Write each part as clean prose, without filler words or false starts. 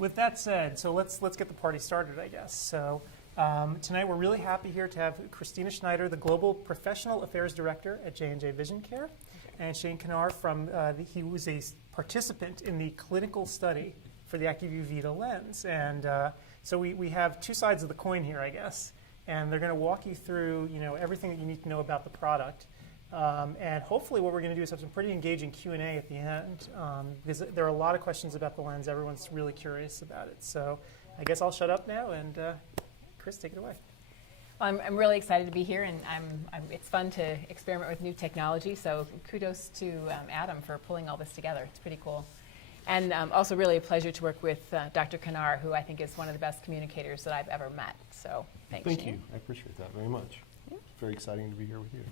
With that said, so let's get the party started, I guess. So tonight we're really happy here to have Cristina Schnider, the Global Professional Affairs Director at J&J Vision Care, and Shane Kannarr he was a participant in the clinical study for the Acuvue Vita lens. And so we have two sides of the coin here, I guess. And they're going to walk you through, everything that you need to know about the product. And hopefully what we're going to do is have some pretty engaging Q&A at the end, because there are a lot of questions about the lens. Everyone's really curious about it. So I guess I'll shut up now, and Chris, take it away. Well, I'm really excited to be here, and it's fun to experiment with new technology, so kudos to Adam for pulling all this together. It's pretty cool. And also really a pleasure to work with Dr. Kannarr, who I think is one of the best communicators that I've ever met. So thanks, Thank Shane. you. I appreciate that very much. Yeah. It's very exciting to be here with you.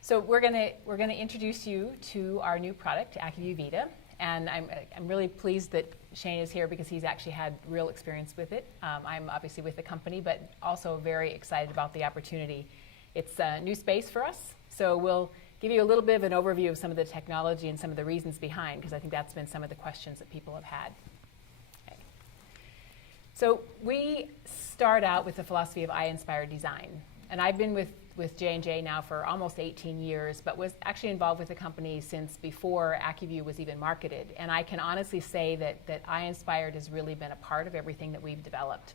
So we're gonna introduce you to our new product, Acuvue Vita, and I'm really pleased that Shane is here because he's actually had real experience with it. I'm obviously with the company, but also very excited about the opportunity. It's a new space for us, so we'll give you a little bit of an overview of some of the technology and some of the reasons behind, because I think that's been some of the questions that people have had. Okay. So we start out with the philosophy of eye-inspired design, and I've been with J&J now for almost 18 years, but was actually involved with the company since before Acuvue was even marketed. And I can honestly say that eye-inspired has really been a part of everything that we've developed.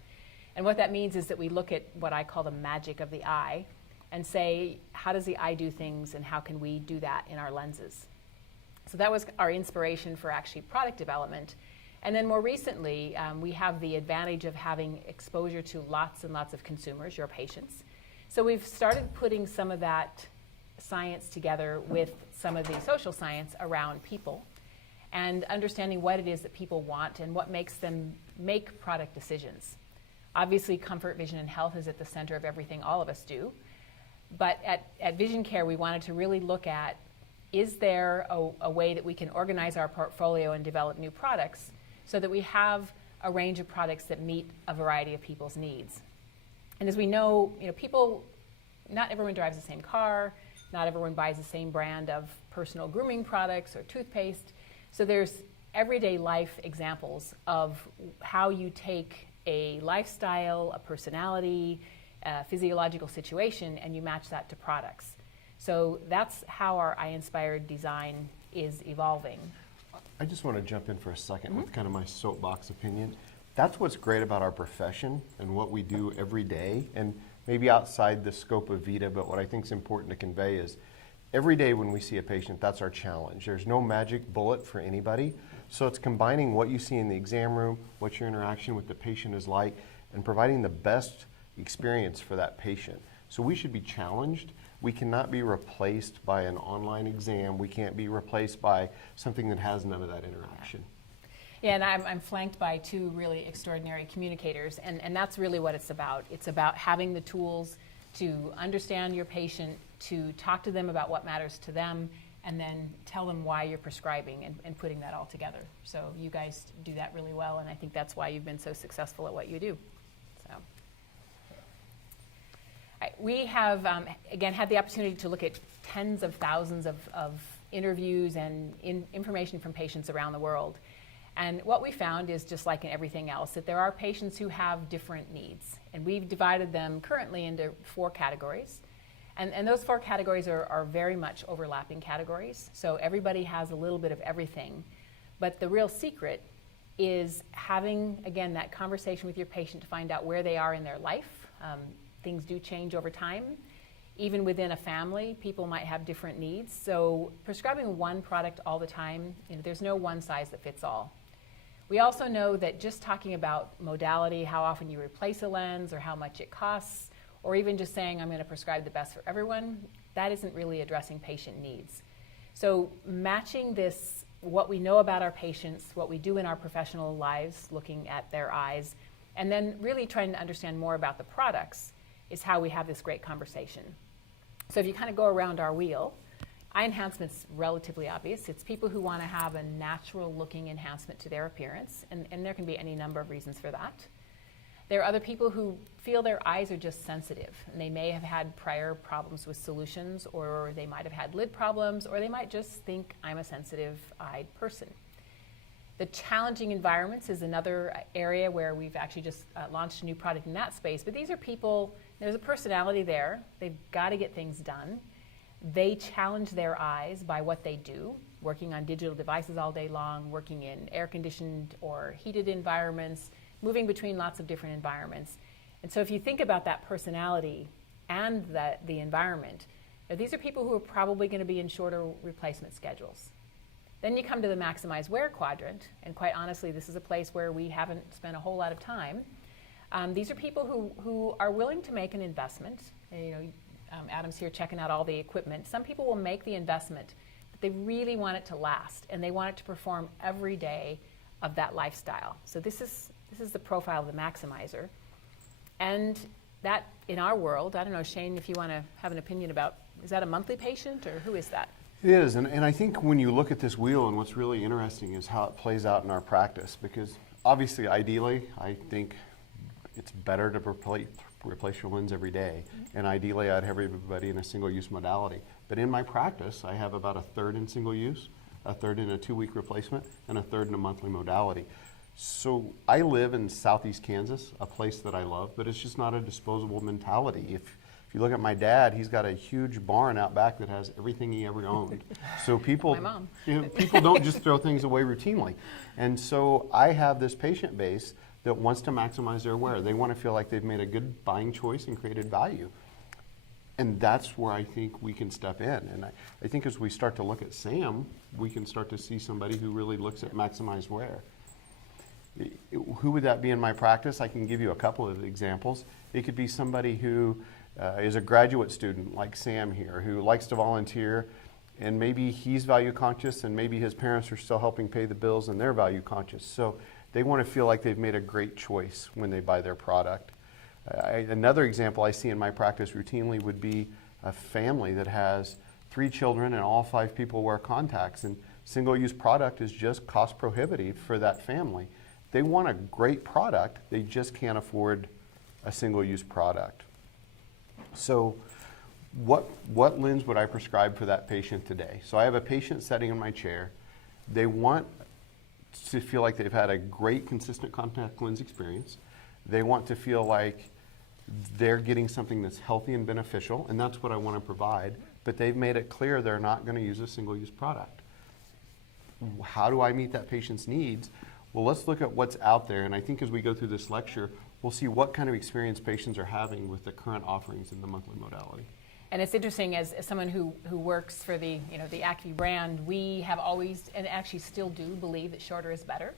And what that means is that we look at what I call the magic of the eye and say, how does the eye do things and how can we do that in our lenses? So that was our inspiration for actually product development. And then more recently, we have the advantage of having exposure to lots and lots of consumers, your patients. So we've started putting some of that science together with some of the social science around people and understanding what it is that people want and what makes them make product decisions. Obviously, comfort, vision, and health is at the center of everything all of us do. But at Vision Care, we wanted to really look at, is there a way that we can organize our portfolio and develop new products so that we have a range of products that meet a variety of people's needs? And as we know, people, not everyone drives the same car, not everyone buys the same brand of personal grooming products or toothpaste. So there's everyday life examples of how you take a lifestyle, a personality, a physiological situation, and you match that to products. So that's how our eye-inspired design is evolving. I just want to jump in for a second with kind of my soapbox opinion. That's what's great about our profession and what we do every day, and maybe outside the scope of Vita, but what I think is important to convey is every day when we see a patient, that's our challenge. There's no magic bullet for anybody, so it's combining what you see in the exam room, what your interaction with the patient is like, and providing the best experience for that patient. So we should be challenged. We cannot be replaced by an online exam. We can't be replaced by something that has none of that interaction. Yeah, and I'm flanked by two really extraordinary communicators, and that's really what it's about. It's about having the tools to understand your patient, to talk to them about what matters to them, and then tell them why you're prescribing and putting that all together. So you guys do that really well, and I think that's why you've been so successful at what you do. So. We have, again, had the opportunity to look at tens of thousands of interviews and information from patients around the world. And what we found is, just like in everything else, that there are patients who have different needs. And we've divided them currently into 4 categories. And those 4 categories are very much overlapping categories. So everybody has a little bit of everything. But the real secret is having, again, that conversation with your patient to find out where they are in their life. Things do change over time. Even within a family, people might have different needs. So prescribing one product all the time, there's no one size that fits all. We also know that just talking about modality, how often you replace a lens or how much it costs, or even just saying I'm going to prescribe the best for everyone, that isn't really addressing patient needs. So matching this, what we know about our patients, what we do in our professional lives, looking at their eyes, and then really trying to understand more about the products is how we have this great conversation. So if you kind of go around our wheel, eye enhancement's relatively obvious. It's people who want to have a natural looking enhancement to their appearance, and there can be any number of reasons for that. There are other people who feel their eyes are just sensitive, and they may have had prior problems with solutions, or they might have had lid problems, or they might just think I'm a sensitive-eyed person. The challenging environments is another area where we've actually just launched a new product in that space. But these are people, there's a personality there. They've got to get things done. They challenge their eyes by what they do, working on digital devices all day long, working in air-conditioned or heated environments, moving between lots of different environments. And so if you think about that personality and the environment, these are people who are probably going to be in shorter replacement schedules. Then you come to the maximize wear quadrant, and quite honestly, this is a place where we haven't spent a whole lot of time. These are people who are willing to make an investment. And, Adam's here checking out all the equipment. Some people will make the investment, but they really want it to last, and they want it to perform every day of that lifestyle. So this is the profile of the maximizer. And that, in our world, I don't know, Shane, if you want to have an opinion about, is that a monthly patient, or who is that? It is, and I think when you look at this wheel, and what's really interesting is how it plays out in our practice, because obviously, ideally, I think it's better to replace your lens every day, and ideally, I'd have everybody in a single-use modality. But in my practice, I have about a third in single use, a third in a 2-week replacement, and a third in a monthly modality. So I live in southeast Kansas, a place that I love, but it's just not a disposable mentality. If you look at my dad, he's got a huge barn out back that has everything he ever owned. So people, My mom. People don't just throw things away routinely. And so I have this patient base that wants to maximize their wear. They want to feel like they've made a good buying choice and created value. And that's where I think we can step in. And I think as we start to look at Sam, we can start to see somebody who really looks at maximized wear. Who would that be in my practice? I can give you a couple of examples. It could be somebody who is a graduate student like Sam here, who likes to volunteer, and maybe he's value conscious, and maybe his parents are still helping pay the bills and they're value conscious. So they want to feel like they've made a great choice when they buy their product. Another example I see in my practice routinely would be a family that has 3 children and all 5 people wear contacts, and single-use product is just cost prohibitive for that family. They want a great product, they just can't afford a single-use product. So what lens would I prescribe for that patient today? So I have a patient sitting in my chair. They want to feel like they've had a great, consistent contact lens experience. They want to feel like they're getting something that's healthy and beneficial, and that's what I want to provide, but they've made it clear they're not going to use a single-use product. How do I meet that patient's needs? Well, let's look at what's out there, and I think as we go through this lecture, we'll see what kind of experience patients are having with the current offerings in the monthly modality. And it's interesting, as someone who works for the Acuvue brand, we have always, and actually still do, believe that shorter is better.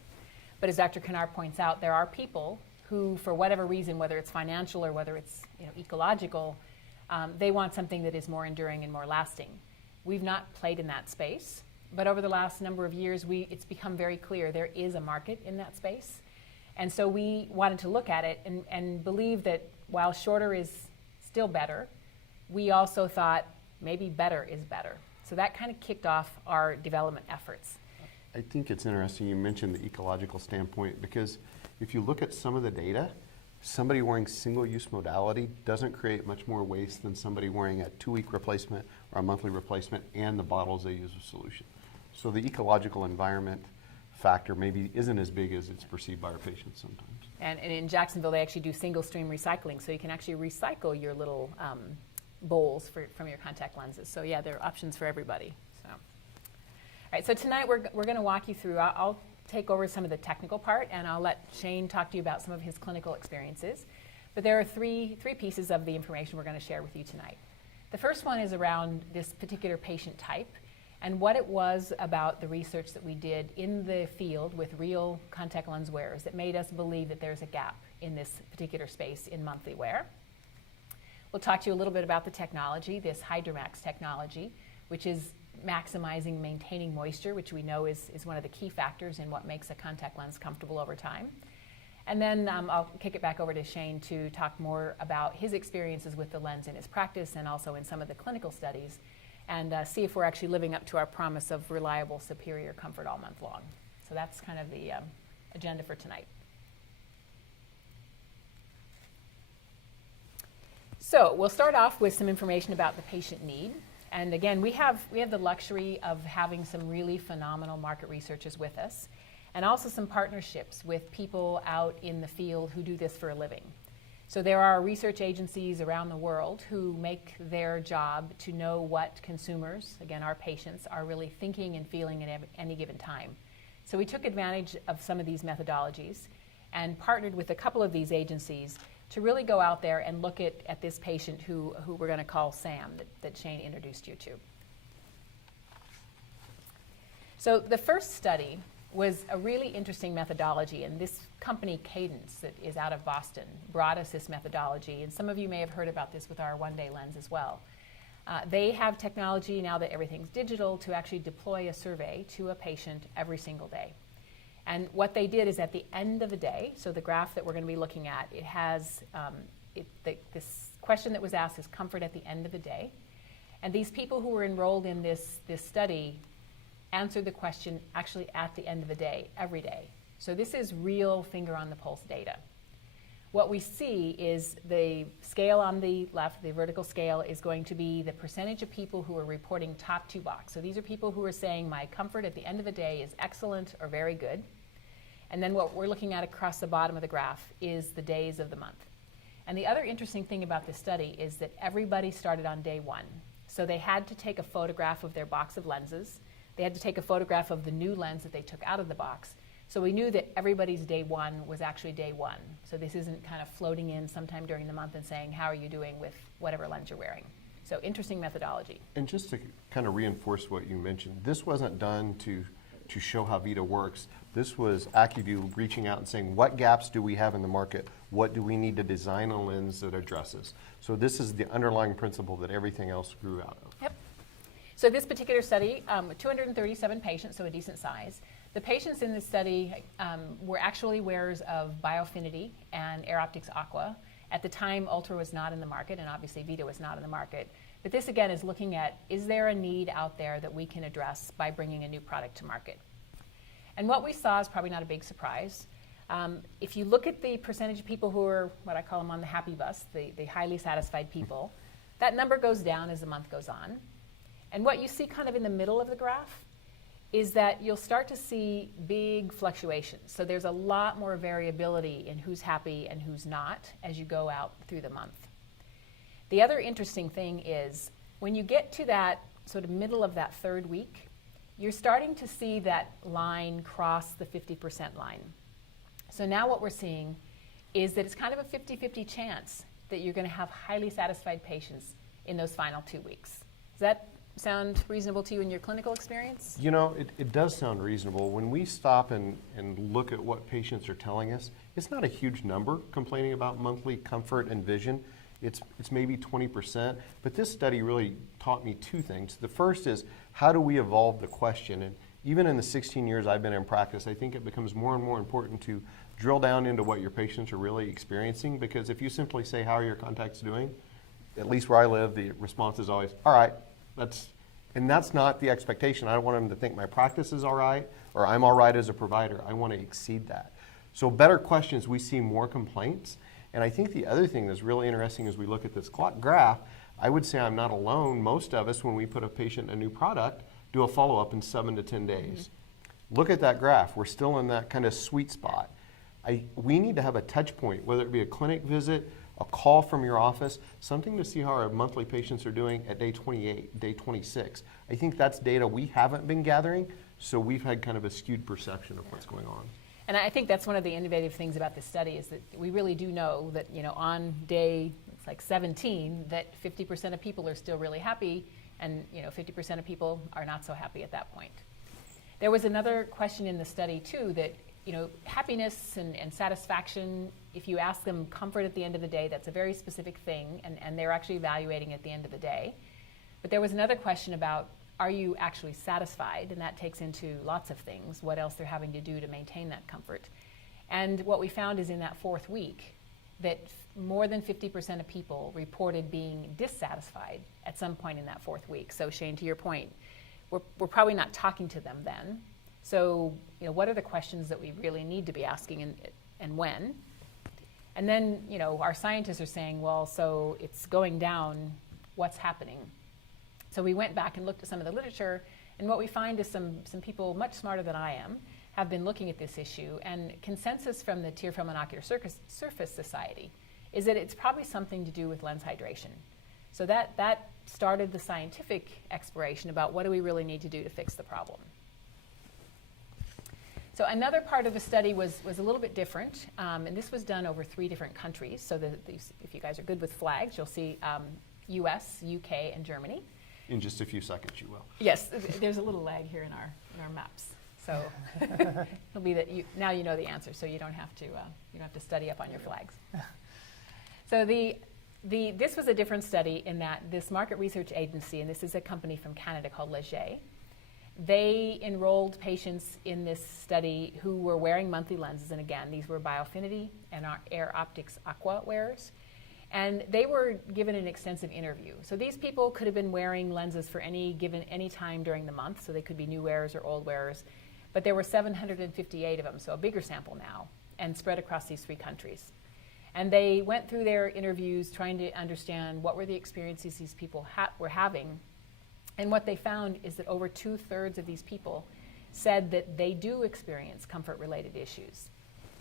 But as Dr. Kannarr points out, there are people who, for whatever reason, whether it's financial or whether it's ecological, they want something that is more enduring and more lasting. We've not played in that space, but over the last number of years, it's become very clear there is a market in that space. And so we wanted to look at it and believe that while shorter is still better, we also thought maybe better is better. So that kind of kicked off our development efforts. I think it's interesting you mentioned the ecological standpoint, because if you look at some of the data, somebody wearing single-use modality doesn't create much more waste than somebody wearing a 2-week replacement or a monthly replacement and the bottles they use of solution. So the ecological environment factor maybe isn't as big as it's perceived by our patients sometimes. And in Jacksonville, they actually do single-stream recycling, so you can actually recycle your little bowls from your contact lenses. So yeah, there are options for everybody. So, all right, so tonight we're going to walk you through. I'll take over some of the technical part, and I'll let Shane talk to you about some of his clinical experiences. But there are three pieces of the information we're going to share with you tonight. The first one is around this particular patient type and what it was about the research that we did in the field with real contact lens wearers that made us believe that there's a gap in this particular space in monthly wear. We'll talk to you a little bit about the technology, this HydraMax technology, which is maximizing, maintaining moisture, which we know is one of the key factors in what makes a contact lens comfortable over time. And then I'll kick it back over to Shane to talk more about his experiences with the lens in his practice and also in some of the clinical studies, and see if we're actually living up to our promise of reliable, superior comfort all month long. So that's kind of the agenda for tonight. So we'll start off with some information about the patient need. And again, we have the luxury of having some really phenomenal market researchers with us. and also some partnerships with people out in the field who do this for a living. So there are research agencies around the world who make their job to know what consumers, again our patients, are really thinking and feeling at any given time. So we took advantage of some of these methodologies and partnered with a couple of these agencies to really go out there and look at this patient who we're going to call Sam, that Shane introduced you to. So the first study was a really interesting methodology, and this company Cadence that is out of Boston brought us this methodology, and some of you may have heard about this with our one-day lens as well. They have technology now that everything's digital to actually deploy a survey to a patient every single day. And what they did is at the end of the day, so the graph that we're going to be looking at, it has this question that was asked is comfort at the end of the day. And these people who were enrolled in this study answered the question actually at the end of the day, every day. So this is real finger on the pulse data. What we see is the scale on the left, the vertical scale, is going to be the percentage of people who are reporting top two box. So these are people who are saying my comfort at the end of the day is excellent or very good. And then what we're looking at across the bottom of the graph is the days of the month. And the other interesting thing about this study is that everybody started on day one. So they had to take a photograph of their box of lenses. They had to take a photograph of the new lens that they took out of the box. So we knew that everybody's day one was actually day one. So this isn't kind of floating in sometime during the month and saying, how are you doing with whatever lens you're wearing? So interesting methodology. And just to kind of reinforce what you mentioned, this wasn't done to show how Vita works. This was Acuvue reaching out and saying, what gaps do we have in the market? What do we need to design a lens that addresses? So this is the underlying principle that everything else grew out of. Yep. So this particular study, 237 patients, so a decent size. The patients in this study were actually wearers of Biofinity and Air Optics Aqua. At the time, Ultra was not in the market, and obviously Vita was not in the market. But this, again, is looking at, is there a need out there that we can address by bringing a new product to market? And what we saw is probably not a big surprise. If you look at the percentage of people who are, what I call them on the happy bus, the highly satisfied people, that number goes down as the month goes on. And what you see kind of in the middle of the graph is that you'll start to see big fluctuations. So there's a lot more variability in who's happy and who's not as you go out through the month. The other interesting thing is when you get to that sort of middle of that third week, you're starting to see that line cross the 50% line. So now what we're seeing is that it's kind of a 50-50 chance that you're going to have highly satisfied patients in those final 2 weeks. Does that sound reasonable to you in your clinical experience? You know, it does sound reasonable. When we stop and look at what patients are telling us, it's not a huge number complaining about monthly comfort and vision. It's maybe 20%, but this study really taught me two things. The first is, how do we evolve the question? And even in the 16 years I've been in practice, I think it becomes more and more important to drill down into what your patients are really experiencing, because if you simply say, how are your contacts doing? At least where I live, the response is always, all right. That's not the expectation. I don't want them to think my practice is all right or I'm all right as a provider. I want to exceed that. So better questions, we see more complaints. And I think the other thing that's really interesting as we look at this graph, I would say I'm not alone. Most of us, when we put a patient in a new product, do a follow-up in 7 to 10 days. Mm-hmm. Look at that graph. We're still in that kind of sweet spot. We need to have a touch point, whether it be a clinic visit, a call from your office, something to see how our monthly patients are doing at day 28, day 26. I think that's data we haven't been gathering, so we've had kind of a skewed perception of what's going on. And I think that's one of the innovative things about this study is that we really do know that, on day, it's like 17, that 50% of people are still really happy, and 50% of people are not so happy at that point. There was another question in the study too that happiness and satisfaction, if you ask them comfort at the end of the day, that's a very specific thing, and they're actually evaluating at the end of the day. But there was another question about, are you actually satisfied? And that takes into lots of things, what else they're having to do to maintain that comfort. And what we found is in that fourth week, that more than 50% of people reported being dissatisfied at some point in that fourth week. So Shane, to your point, we're probably not talking to them then. So, what are the questions that we really need to be asking and when? And then, our scientists are saying, well, so it's going down, what's happening? So we went back and looked at some of the literature, and what we find is some people much smarter than I am have been looking at this issue, and consensus from the Tear Film and Ocular Surface Society is that it's probably something to do with lens hydration. So that started the scientific exploration about what do we really need to do to fix the problem. So another part of the study was a little bit different, and this was done over 3 different countries. So if you guys are good with flags, you'll see US, UK, and Germany. In just a few seconds, you will. Yes, there's a little lag here in our maps. So it'll be that now you know the answer, so you don't have to study up on your flags. So this was a different study in that this market research agency, and this is a company from Canada called Leger, they enrolled patients in this study who were wearing monthly lenses, and again, these were Biofinity and our Air Optics Aqua wearers, and they were given an extensive interview. So these people could have been wearing lenses for any time during the month, so they could be new wearers or old wearers, but there were 758 of them, so a bigger sample now, and spread across these 3 countries. And they went through their interviews trying to understand what were the experiences these people were having. And what they found is that over 2/3 of these people said that they do experience comfort-related issues.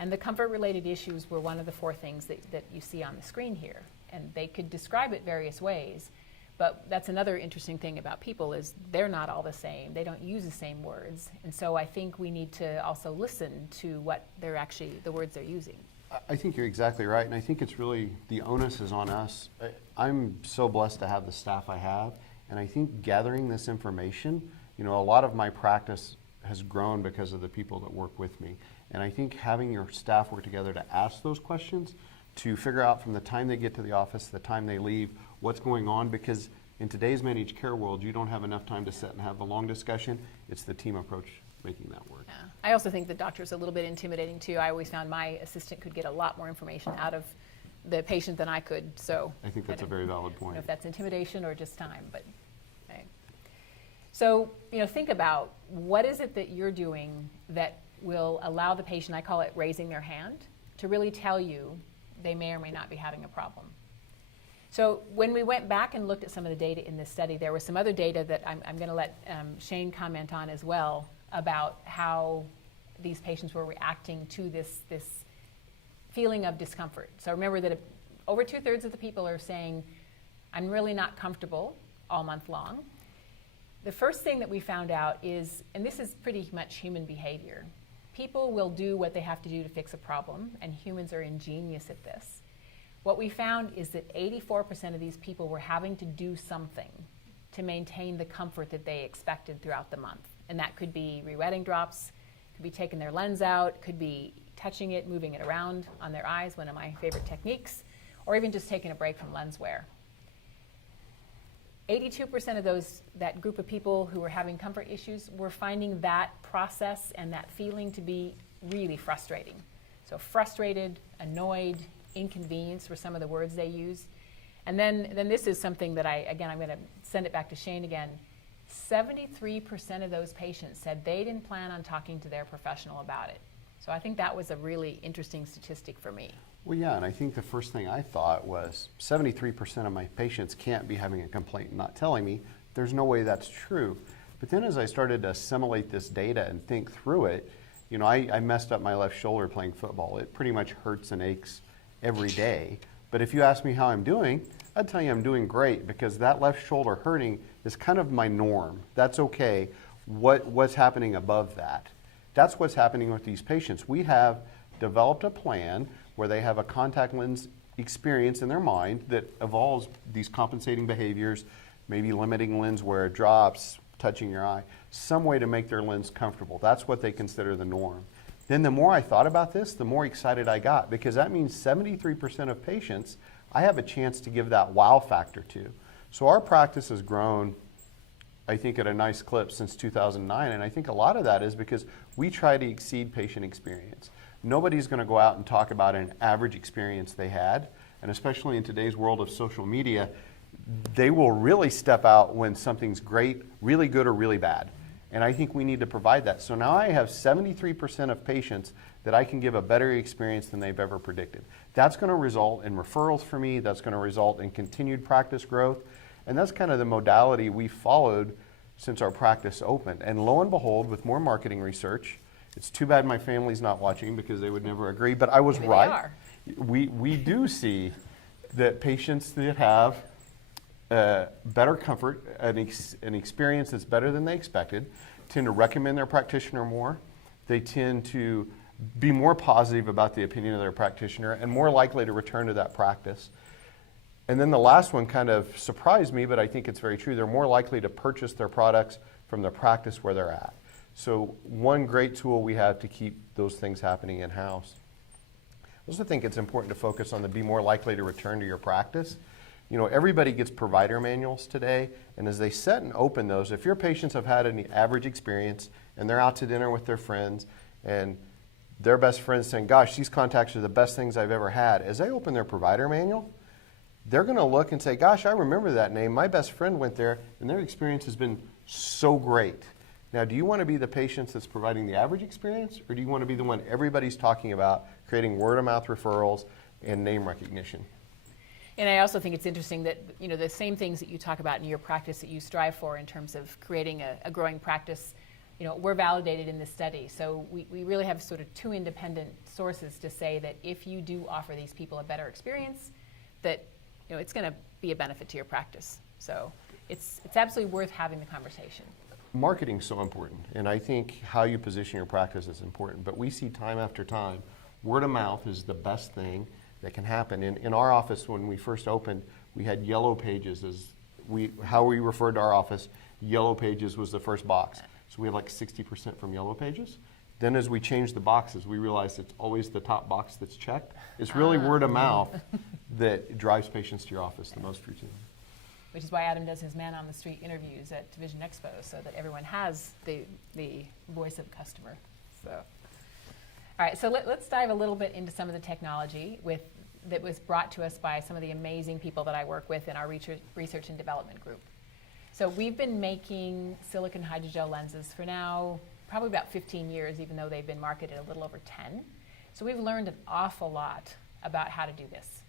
And the comfort-related issues were one of the 4 things that you see on the screen here. And they could describe it various ways, but that's another interesting thing about people is they're not all the same. They don't use the same words. And so I think we need to also listen to what the words they're using. I think you're exactly right, and I think it's really, the onus is on us. I'm so blessed to have the staff I have, and I think gathering this information, a lot of my practice has grown because of the people that work with me. And I think having your staff work together to ask those questions, to figure out from the time they get to the office, the time they leave, what's going on, because in today's managed care world, you don't have enough time to sit and have the long discussion. It's the team approach making that work. Yeah. I also think the doctor's a little bit intimidating too. I always found my assistant could get a lot more information out of the patient than I could. So I think that's a very valid point. I don't know if that's intimidation or just time, but okay. So think about what is it that you're doing that will allow the patient, I call it raising their hand, to really tell you they may or may not be having a problem. So when we went back and looked at some of the data in this study, there was some other data that I'm going to let Shane comment on as well about how these patients were reacting to this feeling of discomfort. So remember that over 2/3 of the people are saying, I'm really not comfortable all month long. The first thing that we found out is, and this is pretty much human behavior, people will do what they have to do to fix a problem, and humans are ingenious at this. What we found is that 84% of these people were having to do something to maintain the comfort that they expected throughout the month. And that could be re-wetting drops, could be taking their lens out, could be touching it, moving it around on their eyes, one of my favorite techniques, or even just taking a break from lens wear. 82% of that group of people who were having comfort issues were finding that process and that feeling to be really frustrating. So frustrated, annoyed, inconvenienced were some of the words they used. And then this is something that I'm going to send it back to Shane again. 73% of those patients said they didn't plan on talking to their professional about it. So I think that was a really interesting statistic for me. Well, yeah, and I think the first thing I thought was 73% of my patients can't be having a complaint and not telling me. There's no way that's true. But then as I started to assimilate this data and think through it, I messed up my left shoulder playing football. It pretty much hurts and aches every day. But if you ask me how I'm doing, I'd tell you I'm doing great, because that left shoulder hurting is kind of my norm. That's okay. What's happening above that? That's what's happening with these patients. We have developed a plan where they have a contact lens experience in their mind that evolves these compensating behaviors, maybe limiting lens wear, drops, touching your eye, some way to make their lens comfortable. That's what they consider the norm. Then the more I thought about this, the more excited I got, because that means 73% of patients I have a chance to give that wow factor to. So our practice has grown, I think, at a nice clip since 2009, and I think a lot of that is because we try to exceed patient experience. Nobody's going to go out and talk about an average experience they had, and especially in today's world of social media, they will really step out when something's great, really good, or really bad. And I think we need to provide that. So now I have 73% of patients that I can give a better experience than they've ever predicted. That's going to result in referrals for me. That's going to result in continued practice growth. And that's kind of the modality we followed since our practice opened. And lo and behold, with more marketing research, It's too bad my family's not watching because they would never agree, but I was Maybe right. they are. We do see that patients that have better comfort, an experience that's better than they expected, tend to recommend their practitioner more. They tend to be more positive about the opinion of their practitioner and more likely to return to that practice. And then the last one kind of surprised me, but I think it's very true. They're more likely to purchase their products from the practice where they're at. So one great tool we have to keep those things happening in-house. I also think it's important to focus on the be more likely to return to your practice. You know, everybody gets provider manuals today, and as they set and open those, if your patients have had an average experience and they're out to dinner with their friends and their best friends saying, gosh, these contacts are the best things I've ever had, as they open their provider manual, they're going to look and say, gosh, I remember that name. My best friend went there, and their experience has been so great. Now, do you want to be the patient that's providing the average experience, or do you want to be the one everybody's talking about, creating word-of-mouth referrals and name recognition? And I also think it's interesting that, you know, the same things that you talk about in your practice that you strive for in terms of creating a growing practice, you know, were validated in this study. So we really have sort of two independent sources to say that if you do offer these people a better experience, that, you know, it's going to be a benefit to your practice. So it's absolutely worth having the conversation. Marketing's so important, and I think how you position your practice is important. But we see time after time, word of mouth is the best thing that can happen. In our office, when we first opened, we had yellow pages as how we referred to our office. Yellow pages was the first box. So we had like 60% from yellow pages. Then as we changed the boxes, we realized it's always the top box that's checked. It's really word of mouth that drives patients to your office the most routinely. Which is why Adam does his man-on-the-street interviews at Vision Expo, so that everyone has the voice of the customer. So, all right, so let's dive a little bit into some of the technology that was brought to us by some of the amazing people that I work with in our research and development group. So we've been making silicone hydrogel lenses for now probably about 15 years, even though they've been marketed a little over 10. So we've learned an awful lot about how to do this.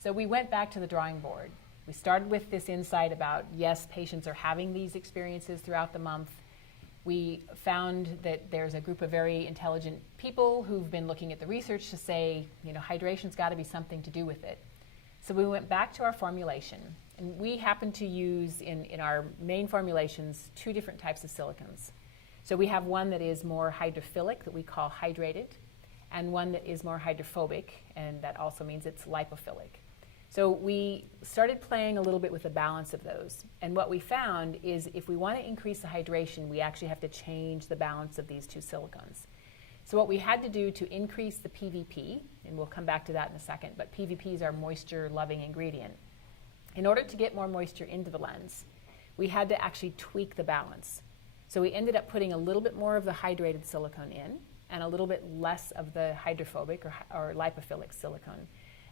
So we went back to the drawing board. We started with this insight about, yes, patients are having these experiences throughout the month. We found that there's a group of very intelligent people who've been looking at the research to say, you know, hydration's got to be something to do with it. So we went back to our formulation, and we happen to use in our main formulations 2 different types of silicons. So we have one that is more hydrophilic that we call hydrated, and one that is more hydrophobic, and that also means it's lipophilic. So we started playing a little bit with the balance of those. And what we found is if we want to increase the hydration, we actually have to change the balance of these 2 silicons. So what we had to do to increase the PVP, and we'll come back to that in a second, but PVP is our moisture-loving ingredient. In order to get more moisture into the lens, we had to actually tweak the balance. So we ended up putting a little bit more of the hydrated silicone in and a little bit less of the hydrophobic or lipophilic silicone.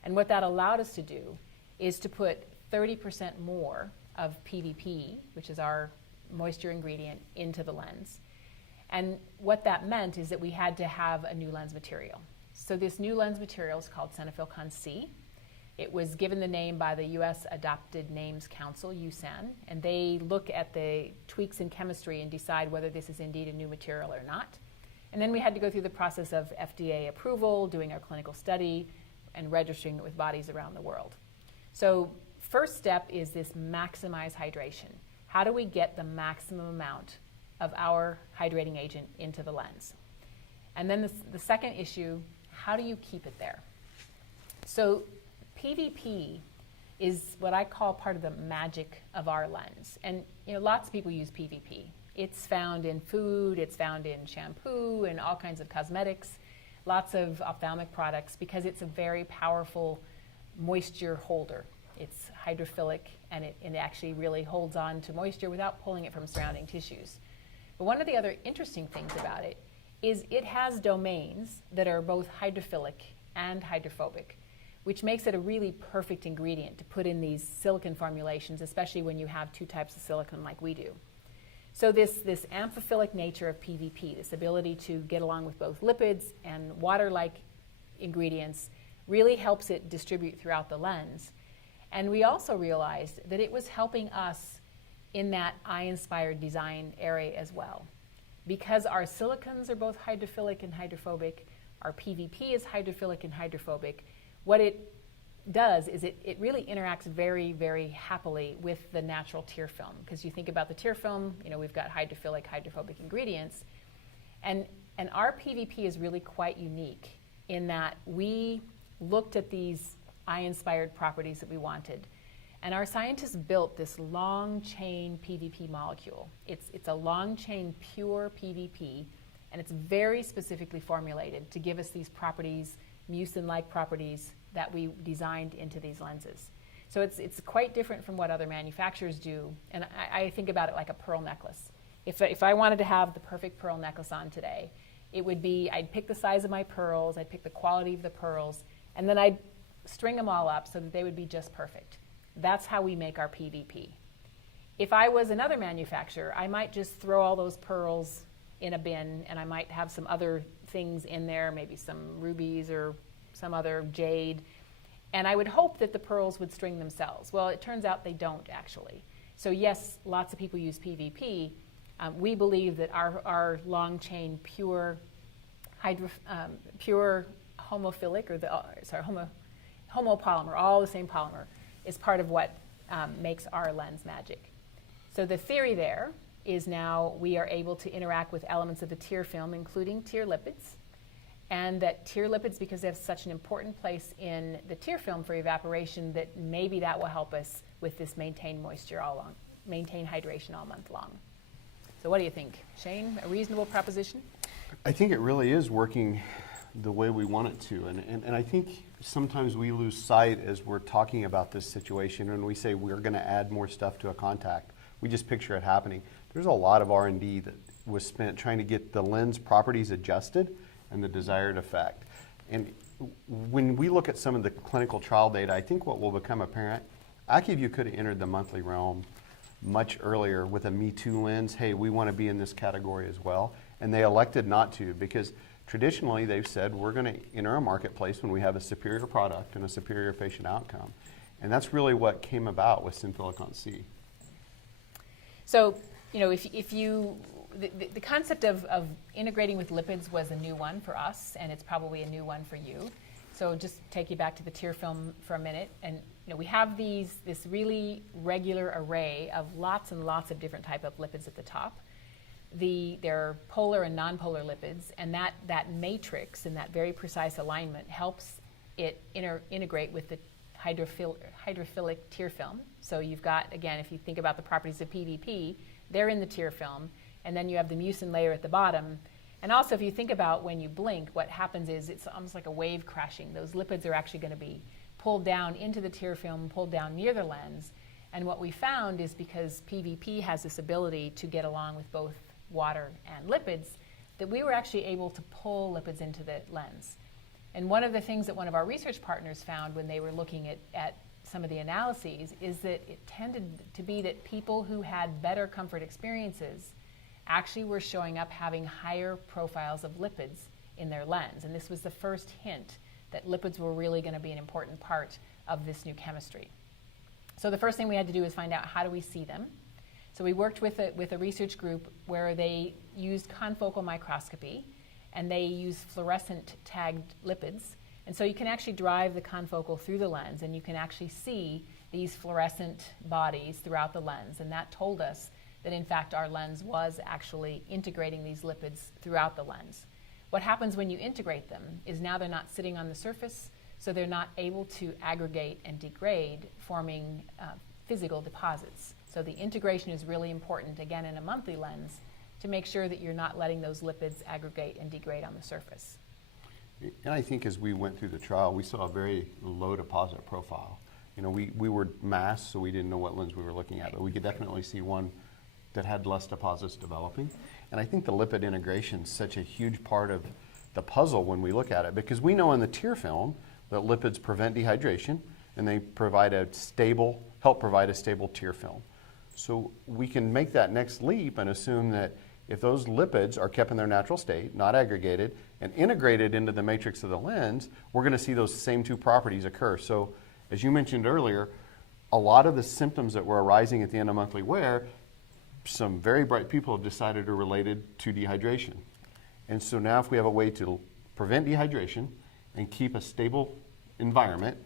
And what that allowed us to do is to put 30% more of PVP, which is our moisture ingredient, into the lens. And what that meant is that we had to have a new lens material. So this new lens material is called Cenofilcon C. It was given the name by the U.S. Adopted Names Council, USAN, and they look at the tweaks in chemistry and decide whether this is indeed a new material or not. And then we had to go through the process of FDA approval, doing our clinical study, and registering it with bodies around the world. So first step is this maximize hydration. How do we get the maximum amount of our hydrating agent into the lens? And then the second issue, how do you keep it there? So PVP is what I call part of the magic of our lens. And you know, lots of people use PVP. It's found in food, it's found in shampoo and all kinds of cosmetics, lots of ophthalmic products, because it's a very powerful moisture holder. It's hydrophilic, and it actually really holds on to moisture without pulling it from surrounding tissues. But one of the other interesting things about it is it has domains that are both hydrophilic and hydrophobic, which makes it a really perfect ingredient to put in these silicone formulations, especially when you have 2 types of silicone like we do. So this amphiphilic nature of PVP, this ability to get along with both lipids and water-like ingredients, really helps it distribute throughout the lens. And we also realized that it was helping us in that eye-inspired design area as well. because our silicons are both hydrophilic and hydrophobic, our PVP is hydrophilic and hydrophobic, what it does is it really interacts very, very happily with the natural tear film. Because you think about the tear film, we've got hydrophilic, hydrophobic ingredients. And our PVP is really quite unique in that we looked at these eye-inspired properties that we wanted. And our scientists built this long-chain PVP molecule. It's a long-chain pure PVP, and it's very specifically formulated to give us these properties, mucin-like properties, that we designed into these lenses. So it's quite different from what other manufacturers do. And I think about it like a pearl necklace. If I wanted to have the perfect pearl necklace on today, it would be, I'd pick the size of my pearls, I'd pick the quality of the pearls, and then I'd string them all up so that they would be just perfect. That's how we make our PVP. If I was another manufacturer, I might just throw all those pearls in a bin, and I might have some other things in there, maybe some rubies or some other jade, and I would hope that the pearls would string themselves. Well, it turns out they don't actually. So yes, lots of people use PVP. We believe that our long chain pure homophilic, or homopolymer, all the same polymer, is part of what makes our lens magic. So the theory there is now we are able to interact with elements of the tear film, including tear lipids, and that tear lipids, because they have such an important place in the tear film for evaporation, that maybe that will help us with this maintain moisture maintain hydration all month long. So what do you think, Shane? A reasonable proposition? I think it really is working the way we want it to. And I think sometimes we lose sight as we're talking about this situation and we say we're going to add more stuff to a contact. We just picture it happening. There's a lot of R&D that was spent trying to get the lens properties adjusted and the desired effect. And when we look at some of the clinical trial data, I think what will become apparent, Acuvue could have entered the monthly realm much earlier with a Me Too lens. Hey, we want to be in this category as well. And they elected not to, because traditionally they've said we're going to enter a marketplace when we have a superior product and a superior patient outcome. And that's really what came about with Synthelicon C. So, if you, the concept of integrating with lipids was a new one for us, and it's probably a new one for you. So just take you back to the tear film for a minute, and we have this really regular array of lots and lots of different type of lipids at the top. There are polar and nonpolar lipids, and that matrix and that very precise alignment helps it integrate with the hydrophilic tear film. So you've got, again, if you think about the properties of PVP, they're in the tear film, and then you have the mucin layer at the bottom. And also, if you think about when you blink, what happens is it's almost like a wave crashing. Those lipids are actually going to be pulled down into the tear film, pulled down near the lens. And what we found is because PVP has this ability to get along with both water and lipids, that we were actually able to pull lipids into the lens. And one of the things that one of our research partners found when they were looking at some of the analyses is that it tended to be that people who had better comfort experiences actually were showing up having higher profiles of lipids in their lens. And this was the first hint that lipids were really going to be an important part of this new chemistry. So the first thing we had to do is find out, how do we see them? So we worked with a research group where they used confocal microscopy, and they used fluorescent tagged lipids. And so you can actually drive the confocal through the lens, and you can actually see these fluorescent bodies throughout the lens. And that told us that, in fact, our lens was actually integrating these lipids throughout the lens. What happens when you integrate them is now they're not sitting on the surface, so they're not able to aggregate and degrade, forming physical deposits. So the integration is really important, again, in a monthly lens, to make sure that you're not letting those lipids aggregate and degrade on the surface. And I think as we went through the trial, we saw a very low deposit profile. We were masked, so we didn't know what lens we were looking at, but we could definitely see one that had less deposits developing. And I think the lipid integration is such a huge part of the puzzle when we look at it, because we know in the tear film that lipids prevent dehydration, and they help provide a stable tear film. So we can make that next leap and assume that if those lipids are kept in their natural state, not aggregated, and integrated into the matrix of the lens, we're going to see those same two properties occur. So as you mentioned earlier, a lot of the symptoms that were arising at the end of monthly wear, some very bright people have decided are related to dehydration. And so now if we have a way to prevent dehydration and keep a stable environment,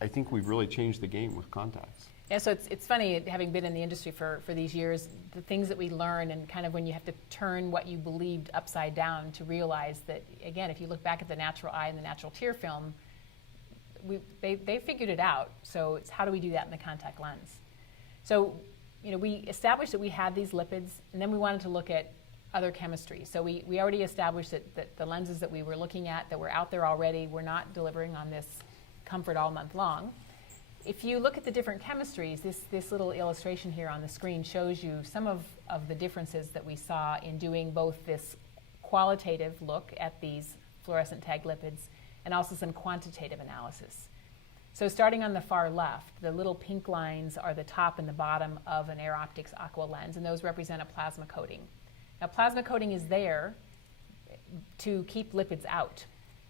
I think we've really changed the game with contacts. Yeah, so it's funny, having been in the industry for these years, the things that we learn and kind of when you have to turn what you believed upside down to realize that, again, if you look back at the natural eye and the natural tear film, they figured it out. So it's how do we do that in the contact lens? So, we established that we had these lipids, and then we wanted to look at other chemistry. So we already established that the lenses that we were looking at that were out there already were not delivering on this comfort all month long. If you look at the different chemistries, this little illustration here on the screen shows you some of the differences that we saw in doing both this qualitative look at these fluorescent tag lipids and also some quantitative analysis. So starting on the far left, the little pink lines are the top and the bottom of an Air Optics Aqua lens, and those represent a plasma coating. Now, plasma coating is there to keep lipids out.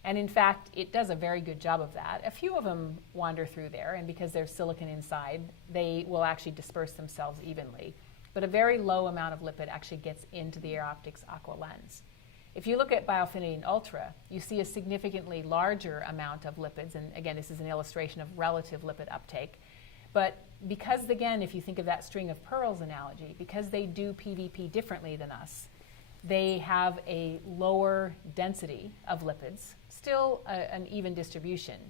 And in fact, it does a very good job of that. A few of them wander through there, and because there's silicon inside, they will actually disperse themselves evenly. But a very low amount of lipid actually gets into the Air Optics Aqua lens. If you look at Biofinity and Ultra, you see a significantly larger amount of lipids, and again, this is an illustration of relative lipid uptake. But because, again, if you think of that string of pearls analogy, because they do PVP differently than us, they have a lower density of lipids, still an even distribution.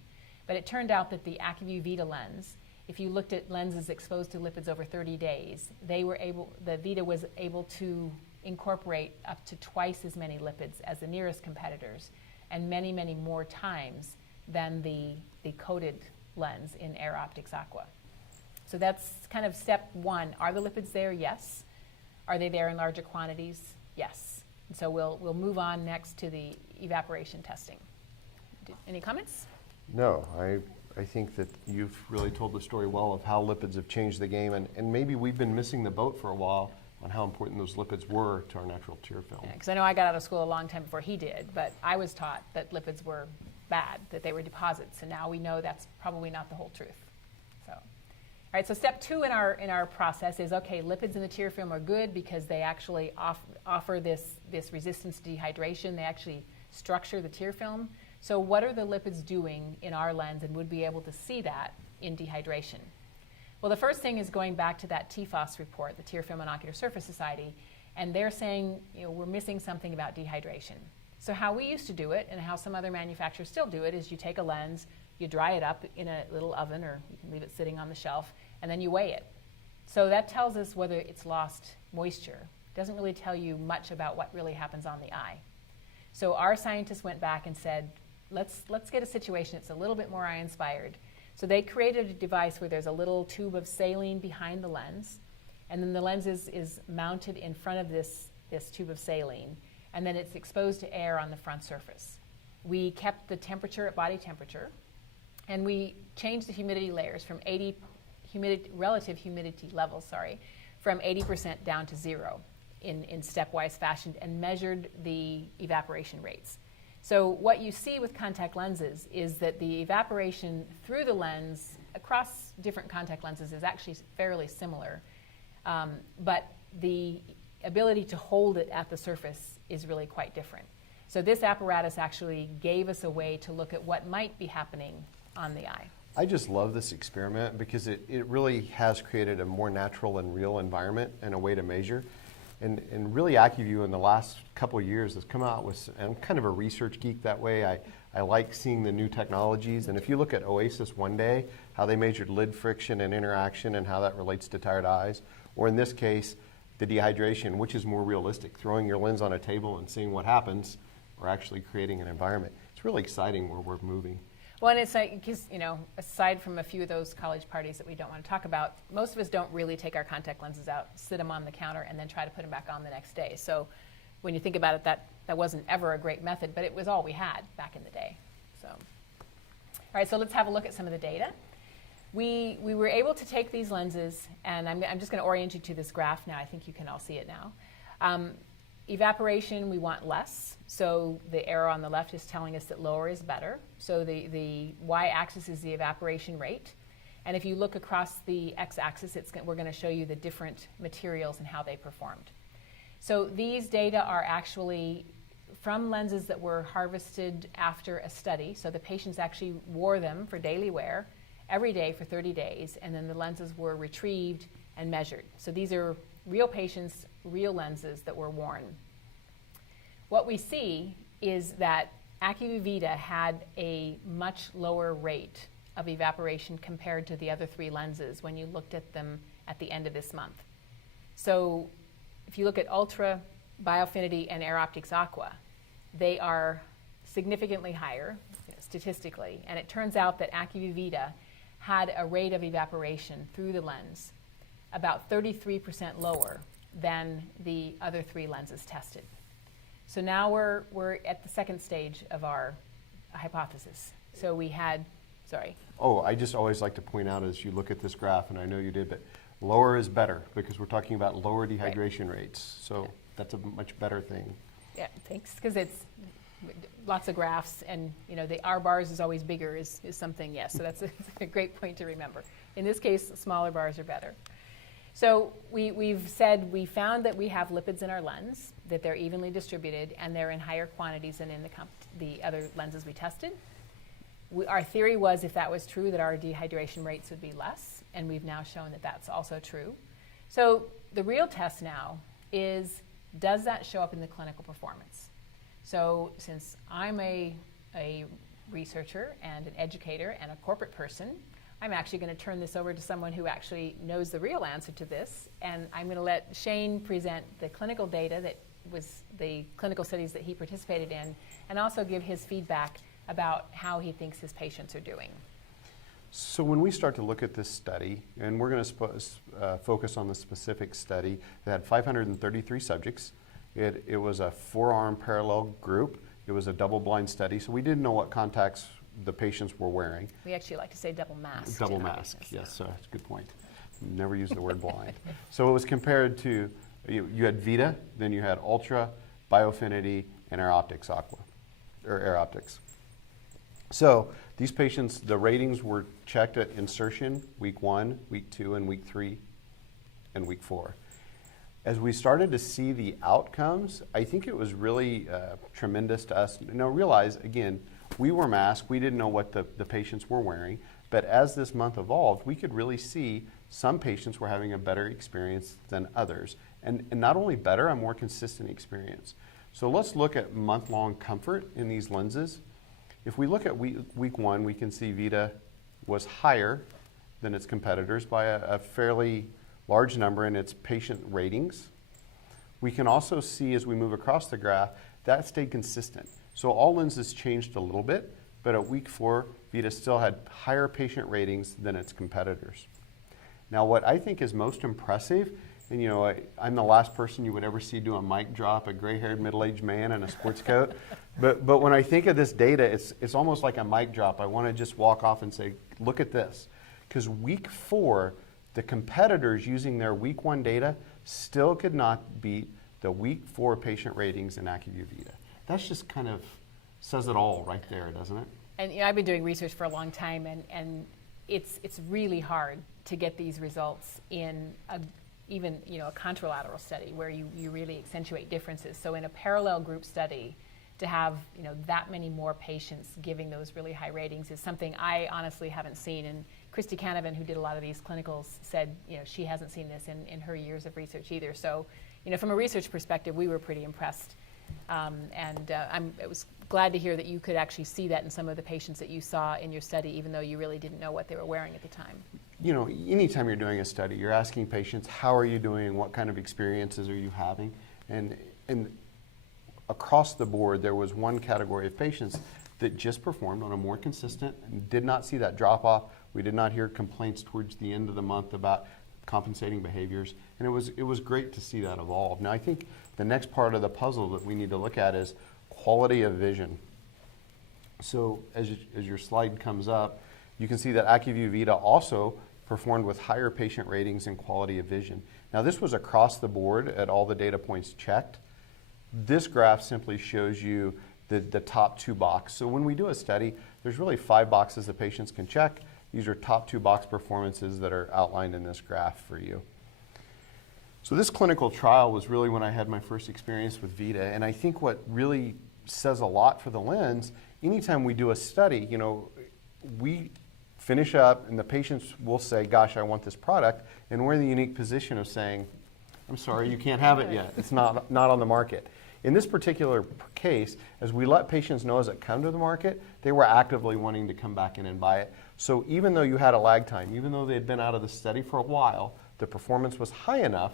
But it turned out that the Acuvue Vita lens, if you looked at lenses exposed to lipids over 30 days, the Vita was able to incorporate up to twice as many lipids as the nearest competitors, and many, many more times than the coated lens in Air Optics Aqua. So that's kind of step one. Are the lipids there? Yes. Are they there in larger quantities? Yes. And so we'll move on next to the evaporation testing. Any comments? No, I think that you've really told the story well of how lipids have changed the game, and maybe we've been missing the boat for a while on how important those lipids were to our natural tear film. Because I know I got out of school a long time before he did, but I was taught that lipids were bad, that they were deposits, and now we know that's probably not the whole truth. So, all right, so step two in our process is, okay, lipids in the tear film are good because they actually offer this resistance to dehydration. They actually structure the tear film. So what are the lipids doing in our lens, and would be able to see that in dehydration? Well, the first thing is going back to that TFOS report, the Tear Film and Ocular Surface Society, and they're saying, we're missing something about dehydration. So how we used to do it, and how some other manufacturers still do it, is you take a lens, you dry it up in a little oven, or you can leave it sitting on the shelf, and then you weigh it. So that tells us whether it's lost moisture. It doesn't really tell you much about what really happens on the eye. So our scientists went back and said, let's get a situation that's a little bit more eye-inspired. So they created a device where there's a little tube of saline behind the lens, and then the lens is mounted in front of this tube of saline, and then it's exposed to air on the front surface. We kept the temperature at body temperature, and we changed the humidity layers from relative humidity levels, from 80% down to 0 in stepwise fashion, and measured the evaporation rates. So what you see with contact lenses is that the evaporation through the lens across different contact lenses is actually fairly similar, but the ability to hold it at the surface is really quite different. So this apparatus actually gave us a way to look at what might be happening on the eye. I just love this experiment because it really has created a more natural and real environment and a way to measure. And really Acuvue in the last couple of years has come out with, and I'm kind of a research geek that way. I like seeing the new technologies. And if you look at Oasis one day, how they measured lid friction and interaction and how that relates to tired eyes, or in this case, the dehydration, which is more realistic, throwing your lens on a table and seeing what happens, or actually creating an environment. It's really exciting where we're moving. Well, and it's like, because, aside from a few of those college parties that we don't want to talk about, most of us don't really take our contact lenses out, sit them on the counter, and then try to put them back on the next day. So when you think about it, that wasn't ever a great method, but it was all we had back in the day. So, all right, so let's have a look at some of the data. We were able to take these lenses, and I'm just going to orient you to this graph now. I think you can all see it now. Evaporation, we want less. So the arrow on the left is telling us that lower is better. So the y-axis is the evaporation rate. And if you look across the x-axis, we're going to show you the different materials and how they performed. So these data are actually from lenses that were harvested after a study. So the patients actually wore them for daily wear every day for 30 days, and then the lenses were retrieved and measured. So these are real patients, real lenses that were worn. What we see is that Acuvue Vita had a much lower rate of evaporation compared to the other 3 lenses when you looked at them at the end of this month. So if you look at Ultra, Biofinity, and Air Optics Aqua, they are significantly higher statistically, and it turns out that Acuvue Vita had a rate of evaporation through the lens about 33% lower than the other 3 lenses tested. So now we're at the second stage of our hypothesis. So we had, sorry. Oh, I just always like to point out as you look at this graph, and I know you did, but lower is better because we're talking about lower dehydration rates. So that's a much better thing. Yeah, thanks, because it's lots of graphs, and the R bars is always bigger is something, yes. So that's a great point to remember. In this case, smaller bars are better. So we found that we have lipids in our lens, that they're evenly distributed, and they're in higher quantities than in the other lenses we tested. Our theory was, if that was true, that our dehydration rates would be less, and we've now shown that that's also true. So the real test now is, does that show up in the clinical performance? So since I'm a researcher and an educator and a corporate person, I'm actually going to turn this over to someone who actually knows the real answer to this, and I'm going to let Shane present the clinical data that was the clinical studies that he participated in, and also give his feedback about how he thinks his patients are doing. So when we start to look at this study, and we're going to focus on the specific study that had 533 subjects. It was a 4-arm parallel group. It was a double-blind study, so we didn't know what contacts the patients were wearing. We actually like to say double mask. Double mask, yes, that's a good point. Never use the word blind. So it was compared to, you had Vita, then you had Ultra, Biofinity, and Air Optics Aqua, or Air Optics. So these patients, the ratings were checked at insertion, week 1, week 2, and week 3, and week 4. As we started to see the outcomes, I think it was really tremendous to us. Now realize, again, we were masked, we didn't know what the patients were wearing, but as this month evolved, we could really see some patients were having a better experience than others. And not only better, a more consistent experience. So let's look at month-long comfort in these lenses. If we look at week 1, we can see Vita was higher than its competitors by a fairly large number in its patient ratings. We can also see as we move across the graph, that stayed consistent. So all lenses changed a little bit, but at week 4, Vita still had higher patient ratings than its competitors. Now what I think is most impressive, and I'm the last person you would ever see do a mic drop, a gray-haired middle-aged man in a sports coat, but when I think of this data, it's almost like a mic drop. I want to just walk off and say, look at this. Because week 4, the competitors using their week 1 data still could not beat the week 4 patient ratings in Acuvue Vita. That's just kind of says it all right there, doesn't it? And I've been doing research for a long time, and it's really hard to get these results in even a contralateral study where you really accentuate differences. So in a parallel group study, to have that many more patients giving those really high ratings is something I honestly haven't seen. And Cristina, who did a lot of these clinicals, said she hasn't seen this in her years of research either. So from a research perspective, we were pretty impressed. I was glad to hear that you could actually see that in some of the patients that you saw in your study, even though you really didn't know what they were wearing at the time. Anytime you're doing a study, you're asking patients, how are you doing? What kind of experiences are you having? And across the board, there was one category of patients that just performed on a more consistent and did not see that drop off. We did not hear complaints towards the end of the month about compensating behaviors, and it was great to see that evolve. Now I think the next part of the puzzle that we need to look at is quality of vision. So as your slide comes up, you can see that Acuvue Vita also performed with higher patient ratings and quality of vision. Now this was across the board at all the data points checked. This graph simply shows you the top 2 boxes. So when we do a study, there's really 5 boxes the patients can check. These are top 2 box performances that are outlined in this graph for you. So this clinical trial was really when I had my first experience with Vita, and I think what really says a lot for the lens, anytime we do a study, you know, we finish up and the patients will say, gosh, I want this product, and we're in the unique position of saying, I'm sorry, you can't have it yet. It's not on the market. In this particular case, as we let patients know as it come to the market, they were actively wanting to come back in and buy it. So even though you had a lag time, even though they had been out of the study for a while, the performance was high enough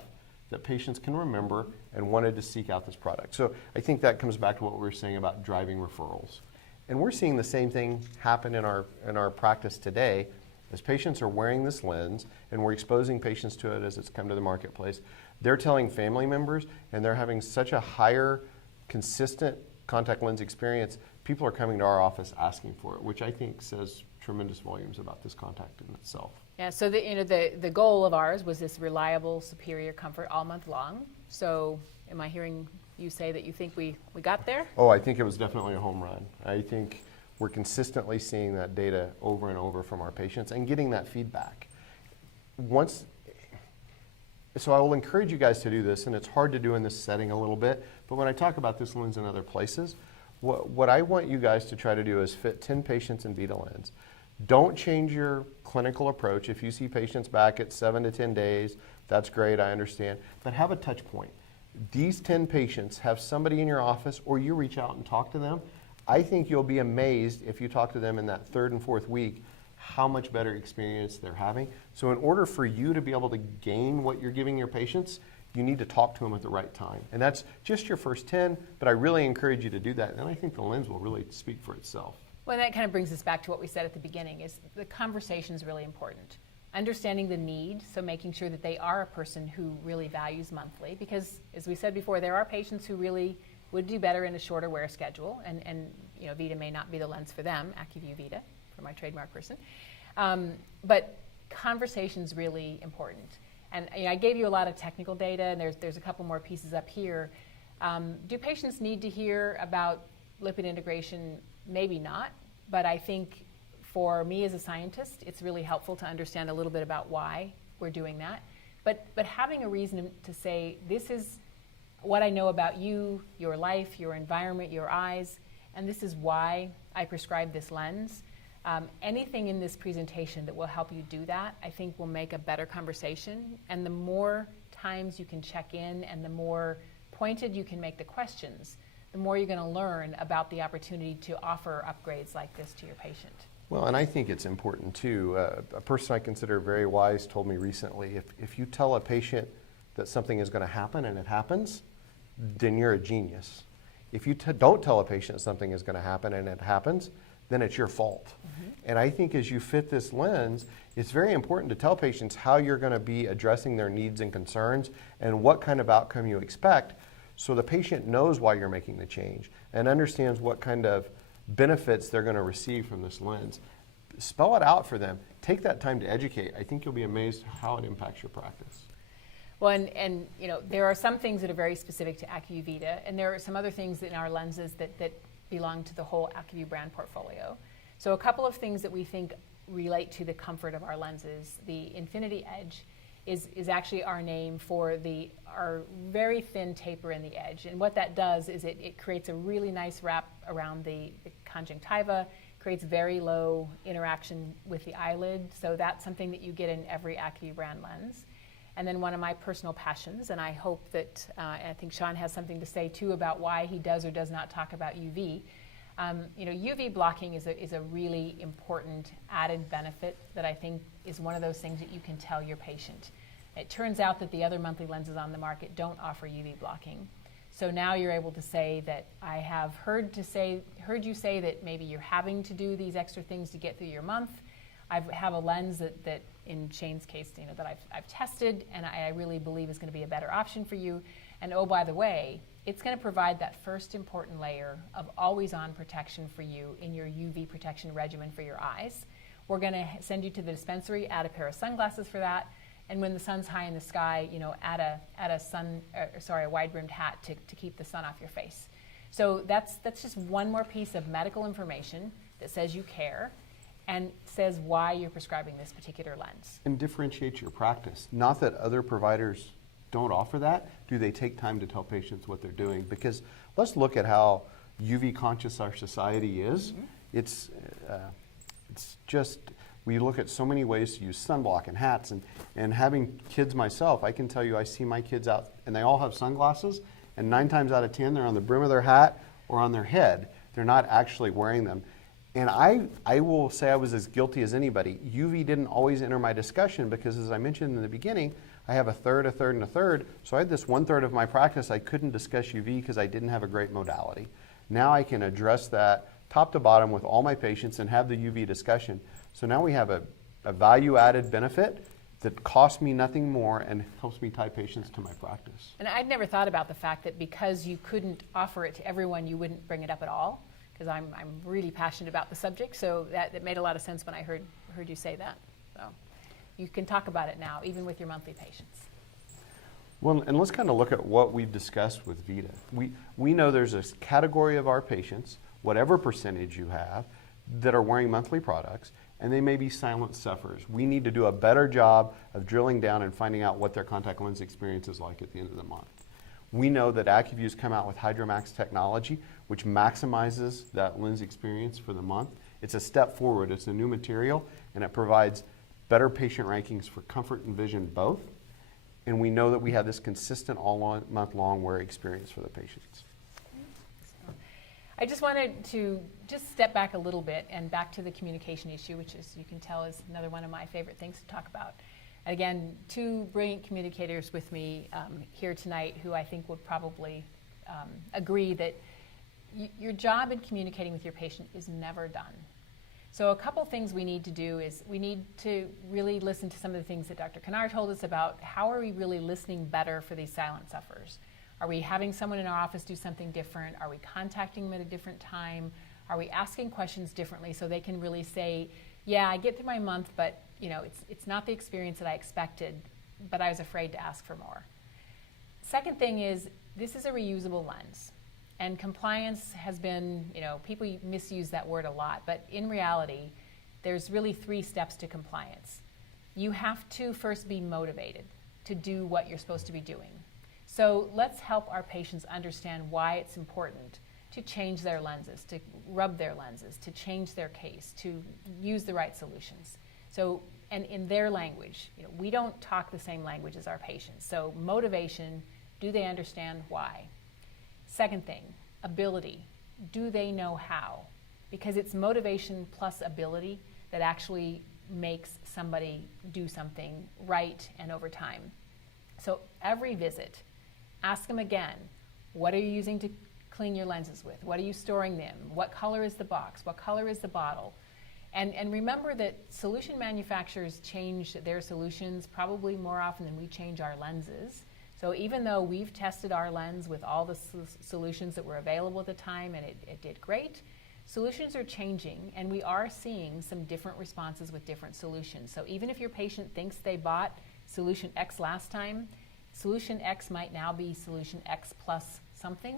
that patients can remember and wanted to seek out this product. So I think that comes back to what we were saying about driving referrals. And we're seeing the same thing happen in our practice today. As patients are wearing this lens, and we're exposing patients to it as it's come to the marketplace, they're telling family members, and they're having such a higher, consistent contact lens experience, people are coming to our office asking for it, which I think says tremendous volumes about this contact in itself. Yeah, so the goal of ours was this reliable, superior comfort all month long. So am I hearing you say that you think we got there? Oh, I think it was definitely a home run. I think we're consistently seeing that data over and over from our patients and getting that feedback. So I will encourage you guys to do this, and it's hard to do in this setting a little bit, but when I talk about this lens in other places, what I want you guys to try to do is fit 10 patients in Vita lens. Don't change your clinical approach. If you see patients back at 7 to 10 days, that's great, I understand, but have a touch point. These 10 patients have somebody in your office, or you reach out and talk to them. I think you'll be amazed if you talk to them in that 3rd and 4th week how much better experience they're having. So in order for you to be able to gain what you're giving your patients, you need to talk to them at the right time. And that's just your first 10, but I really encourage you to do that. And I think the lens will really speak for itself. Well, that kind of brings us back to what we said at the beginning, is the conversation is really important. Understanding the need, so making sure that they are a person who really values monthly, because as we said before, there are patients who really would do better in a shorter wear schedule, and you know, Vita may not be the lens for them, Acuvue Vita, for my trademark person. But conversation's really important. And you know, I gave you a lot of technical data, and there's a couple more pieces up here. Do patients need to hear about lipid integration? Maybe not, but I think for me as a scientist, it's really helpful to understand a little bit about why we're doing that. But having a reason to say, this is what I know about you, your life, your environment, your eyes, and this is why I prescribe this lens. Anything in this presentation that will help you do that, I think will make a better conversation. And the more times you can check in and the more pointed you can make the questions, the more you're going to learn about the opportunity to offer upgrades like this to your patient. Well, and I think it's important too. A person I consider very wise told me recently, if you tell a patient that something is going to happen and it happens, then you're a genius. If you don't tell a patient something is going to happen and it happens, then it's your fault. Mm-hmm. And I think as you fit this lens, it's very important to tell patients how you're going to be addressing their needs and concerns and what kind of outcome you expect, so the patient knows why you're making the change and understands what kind of benefits they're going to receive from this lens. Spell it out for them. Take that time to educate. I think you'll be amazed how it impacts your practice. Well, and you know, there are some things that are very specific to Acuvue Vita, and there are some other things in our lenses that belong to the whole Acuvue brand portfolio. So a couple of things that we think relate to the comfort of our lenses. The Infinity Edge is actually our name for our very thin taper in the edge. And what that does is it creates a really nice wrap around the conjunctiva, creates very low interaction with the eyelid. So that's something that you get in every Acuvue brand lens. And then one of my personal passions, and I hope that, and I think Sean has something to say too about why he does or does not talk about UV. You know, UV blocking is a really important added benefit that I think is one of those things that you can tell your patient. It turns out that the other monthly lenses on the market don't offer UV blocking. So now you're able to say that I have heard you say that maybe you're having to do these extra things to get through your month. I have a lens that in Shane's case, you know, that I've tested and I really believe is going to be a better option for you. And oh, by the way, it's going to provide that first important layer of always-on protection for you in your UV protection regimen for your eyes. We're going to send you to the dispensary, add a pair of sunglasses for that, and when the sun's high in the sky, you know, add a wide-brimmed hat to keep the sun off your face. So that's just one more piece of medical information that says you care. and says why you're prescribing this particular lens. And differentiate your practice. Not that other providers don't offer that. Do they take time to tell patients what they're doing? Because let's look at how UV conscious our society is. It's just, we look at so many ways to use sunblock and hats, and having kids myself, I can tell you I see my kids out and they all have sunglasses, and 9 times out of 10 they're on the brim of their hat or on their head. They're not actually wearing them. And I will say I was as guilty as anybody. UV didn't always enter my discussion because, as I mentioned in the beginning, I have a third, and a third. So I had this 1/3 of my practice I couldn't discuss UV because I didn't have a great modality. Now I can address that top to bottom with all my patients and have the UV discussion. So now we have a value-added benefit that costs me nothing more and helps me tie patients to my practice. And I'd never thought about the fact that because you couldn't offer it to everyone, you wouldn't bring it up at all, because I'm really passionate about the subject, so that made a lot of sense when I heard you say that. So you can talk about it now, even with your monthly patients. Well, and let's kind of look at what we've discussed with Vita. We know there's a category of our patients, whatever percentage you have, that are wearing monthly products, and they may be silent sufferers. We need to do a better job of drilling down and finding out what their contact lens experience is like at the end of the month. We know that Acuvue's come out with HydraMax technology, which maximizes that lens experience for the month. It's a step forward. It's a new material, and it provides better patient rankings for comfort and vision both. And we know that we have this consistent all month long wear experience for the patients. I just wanted to just step back a little bit and back to the communication issue, which, as you can tell, is another one of my favorite things to talk about. Again, 2 brilliant communicators with me here tonight who I think would probably agree that your job in communicating with your patient is never done. So a couple things we need to do is we need to really listen to some of the things that Dr. Kannarr told us about. How are we really listening better for these silent sufferers? Are we having someone in our office do something different? Are we contacting them at a different time? Are we asking questions differently so they can really say, yeah, I get through my month, but it's not the experience that I expected, but I was afraid to ask for more. Second thing is, this is a reusable lens. And compliance has been, people misuse that word a lot, but in reality, there's really 3 steps to compliance. You have to first be motivated to do what you're supposed to be doing. So let's help our patients understand why it's important to change their lenses, to rub their lenses, to change their case, to use the right solutions. So, and in their language, we don't talk the same language as our patients. So motivation, do they understand why? Second thing, ability. Do they know how? Because it's motivation plus ability that actually makes somebody do something right and over time. So every visit, ask them again, what are you using to clean your lenses with? What are you storing them? What color is the box? What color is the bottle? And remember that solution manufacturers change their solutions probably more often than we change our lenses. So even though we've tested our lens with all the solutions that were available at the time and it did great, solutions are changing and we are seeing some different responses with different solutions. So even if your patient thinks they bought solution X last time, solution X might now be solution X plus something.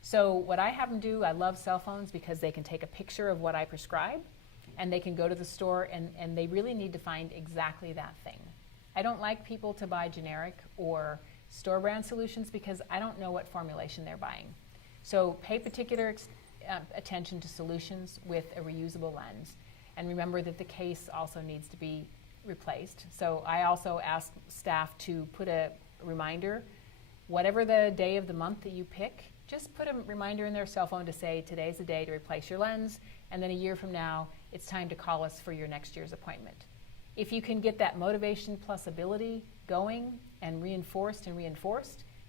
So what I have them do, I love cell phones because they can take a picture of what I prescribe and they can go to the store and they really need to find exactly that thing. I don't like people to buy generic or store brand solutions because I don't know what formulation they're buying. So pay particular attention to solutions with a reusable lens. And remember that the case also needs to be replaced. So I also ask staff to put a reminder, whatever the day of the month that you pick, just put a reminder in their cell phone to say today's the day to replace your lens, and then a year from now it's time to call us for your next year's appointment. If you can get that motivation plus ability going and reinforced,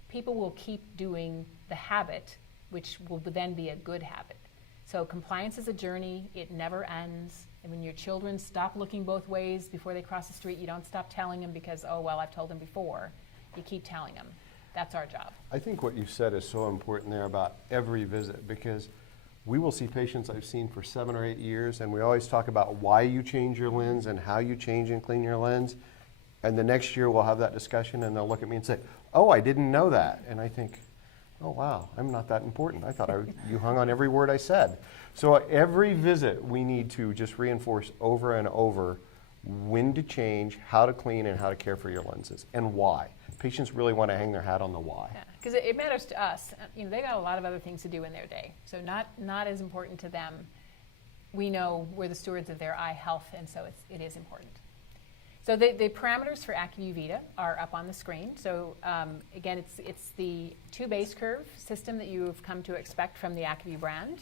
people will keep doing the habit, which will then be a good habit. So compliance is a journey, it never ends. And when your children stop looking both ways before they cross the street, you don't stop telling them because, oh, well, I've told them before. You keep telling them. That's our job. I think what you said is so important there about every visit, because we will see patients I've seen for 7 or 8 years, and we always talk about why you change your lens and how you change and clean your lens. And the next year we'll have that discussion and they'll look at me and say, oh, I didn't know that. And I think, Oh, wow, I'm not that important. I thought you hung on every word I said. So every visit, we need to just reinforce over and over when to change, how to clean, and how to care for your lenses, and why. Patients really want to hang their hat on the why. Because it matters to us. You know, they got a lot of other things to do in their day, so not as important to them. We know we're the stewards of their eye health, and so it is important. So the parameters for Acuvue Vita are up on the screen. So again, it's the 2 base curve system that you've come to expect from the Acuvue brand.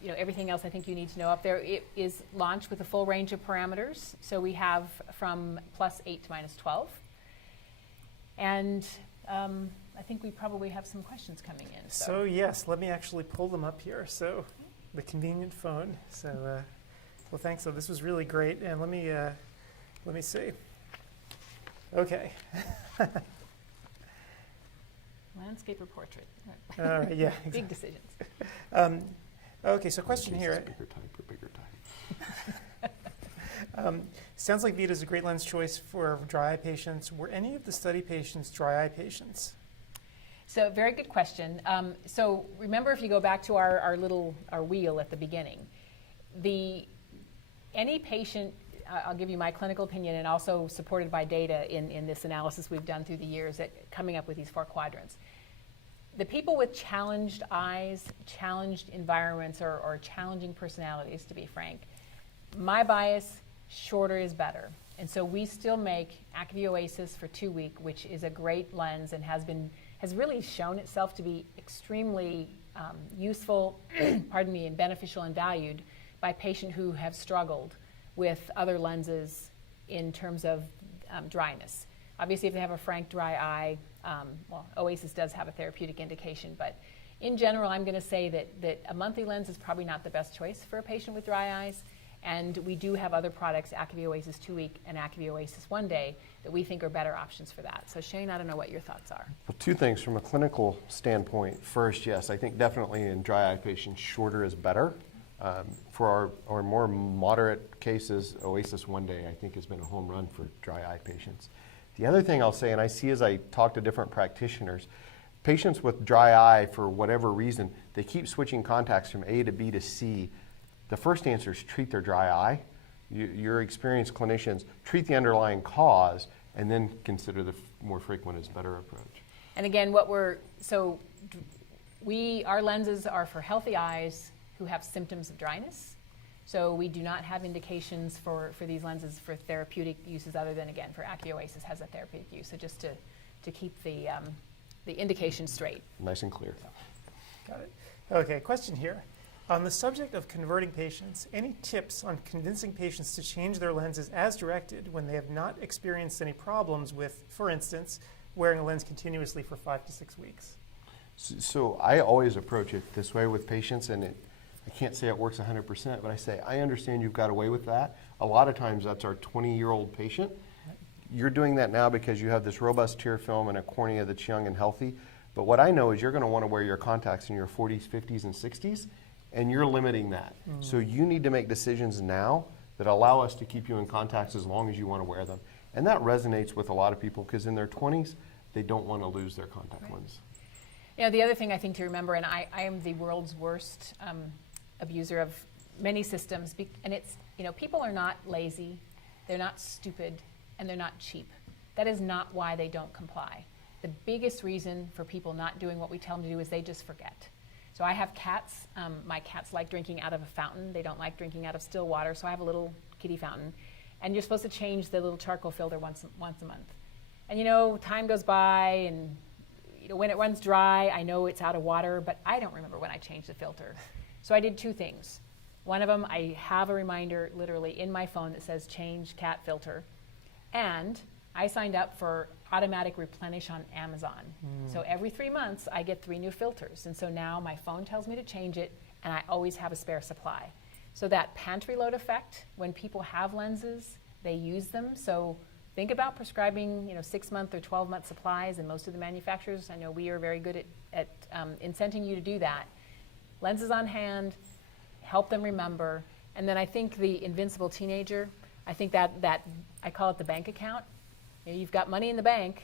You know, everything else I think you need to know up there. It is launched with a full range of parameters. So we have from +8 to -12. And I think we probably have some questions coming in. So yes, let me actually pull them up here. So the convenient phone. So well, thanks. So this was really great. And let me see. Okay. Landscape or portrait? Yeah. Big decisions. Okay, so question here. Bigger type or bigger type? Sounds like Vita is a great lens choice for dry eye patients. Were any of the study patients dry eye patients? So very good question. So remember, if you go back to our wheel at the beginning, any patient, I'll give you my clinical opinion and also supported by data in this analysis we've done through the years at coming up with these 4 quadrants. The people with challenged eyes, challenged environments, or challenging personalities, to be frank, my bias, shorter is better. And so we still make Acuvue Oasis for 2 week, which is a great lens and has really shown itself to be extremely useful, pardon me, and beneficial and valued by patients who have struggled with other lenses in terms of dryness. Obviously, if they have a frank dry eye, well, Oasis does have a therapeutic indication, but in general, I'm going to say that a monthly lens is probably not the best choice for a patient with dry eyes, and we do have other products, Acuvue Oasis 2 week and Acuvue Oasis 1 day, that we think are better options for that. So Shane, I don't know what your thoughts are. Well, 2 things from a clinical standpoint. First, yes, I think definitely in dry eye patients, shorter is better. For our more moderate cases, Oasis 1 day, I think, has been a home run for dry eye patients. The other thing I'll say, and I see as I talk to different practitioners, patients with dry eye, for whatever reason, they keep switching contacts from A to B to C. The first answer is treat their dry eye. Your experienced clinicians treat the underlying cause and then consider the more frequent is better approach. And again, our lenses are for healthy eyes who have symptoms of dryness. So we do not have indications for these lenses for therapeutic uses other than, again, for Acuvue Oasis has a therapeutic use. So just to keep the indication straight. Nice and clear. Got it. Okay, question here. On the subject of converting patients, any tips on convincing patients to change their lenses as directed when they have not experienced any problems with, for instance, wearing a lens continuously for 5 to 6 weeks? So I always approach it this way with patients, and I can't say it works 100%, but I say, I understand you've got away with that. A lot of times that's our 20-year-old patient. You're doing that now because you have this robust tear film and a cornea that's young and healthy. But what I know is you're going to want to wear your contacts in your 40s, 50s, and 60s, and you're limiting that. So you need to make decisions now that allow us to keep you in contacts as long as you want to wear them. And that resonates with a lot of people because in their 20s, they don't want to lose their contact lens. Yeah, the other thing I think to remember, and I am the world's worst abuser of many systems, and it's, people are not lazy, they're not stupid, and they're not cheap. That is not why they don't comply. The biggest reason for people not doing what we tell them to do is they just forget. So I have cats. My cats like drinking out of a fountain. They don't like drinking out of still water, so I have a little kitty fountain. And you're supposed to change the little charcoal filter once a month. And time goes by, and when it runs dry, I know it's out of water, but I don't remember when I changed the filter. So I did 2 things. One of them, I have a reminder literally in my phone that says change cat filter. And I signed up for automatic replenish on Amazon. So every 3 months, I get 3 new filters. And so now my phone tells me to change it, and I always have a spare supply. So that pantry load effect, when people have lenses, they use them. So think about prescribing 6-month or 12-month supplies, and most of the manufacturers, I know we are very good at incenting you to do that. Lenses on hand, help them remember. And then I think the invincible teenager, I think that I call it the bank account. You've got money in the bank,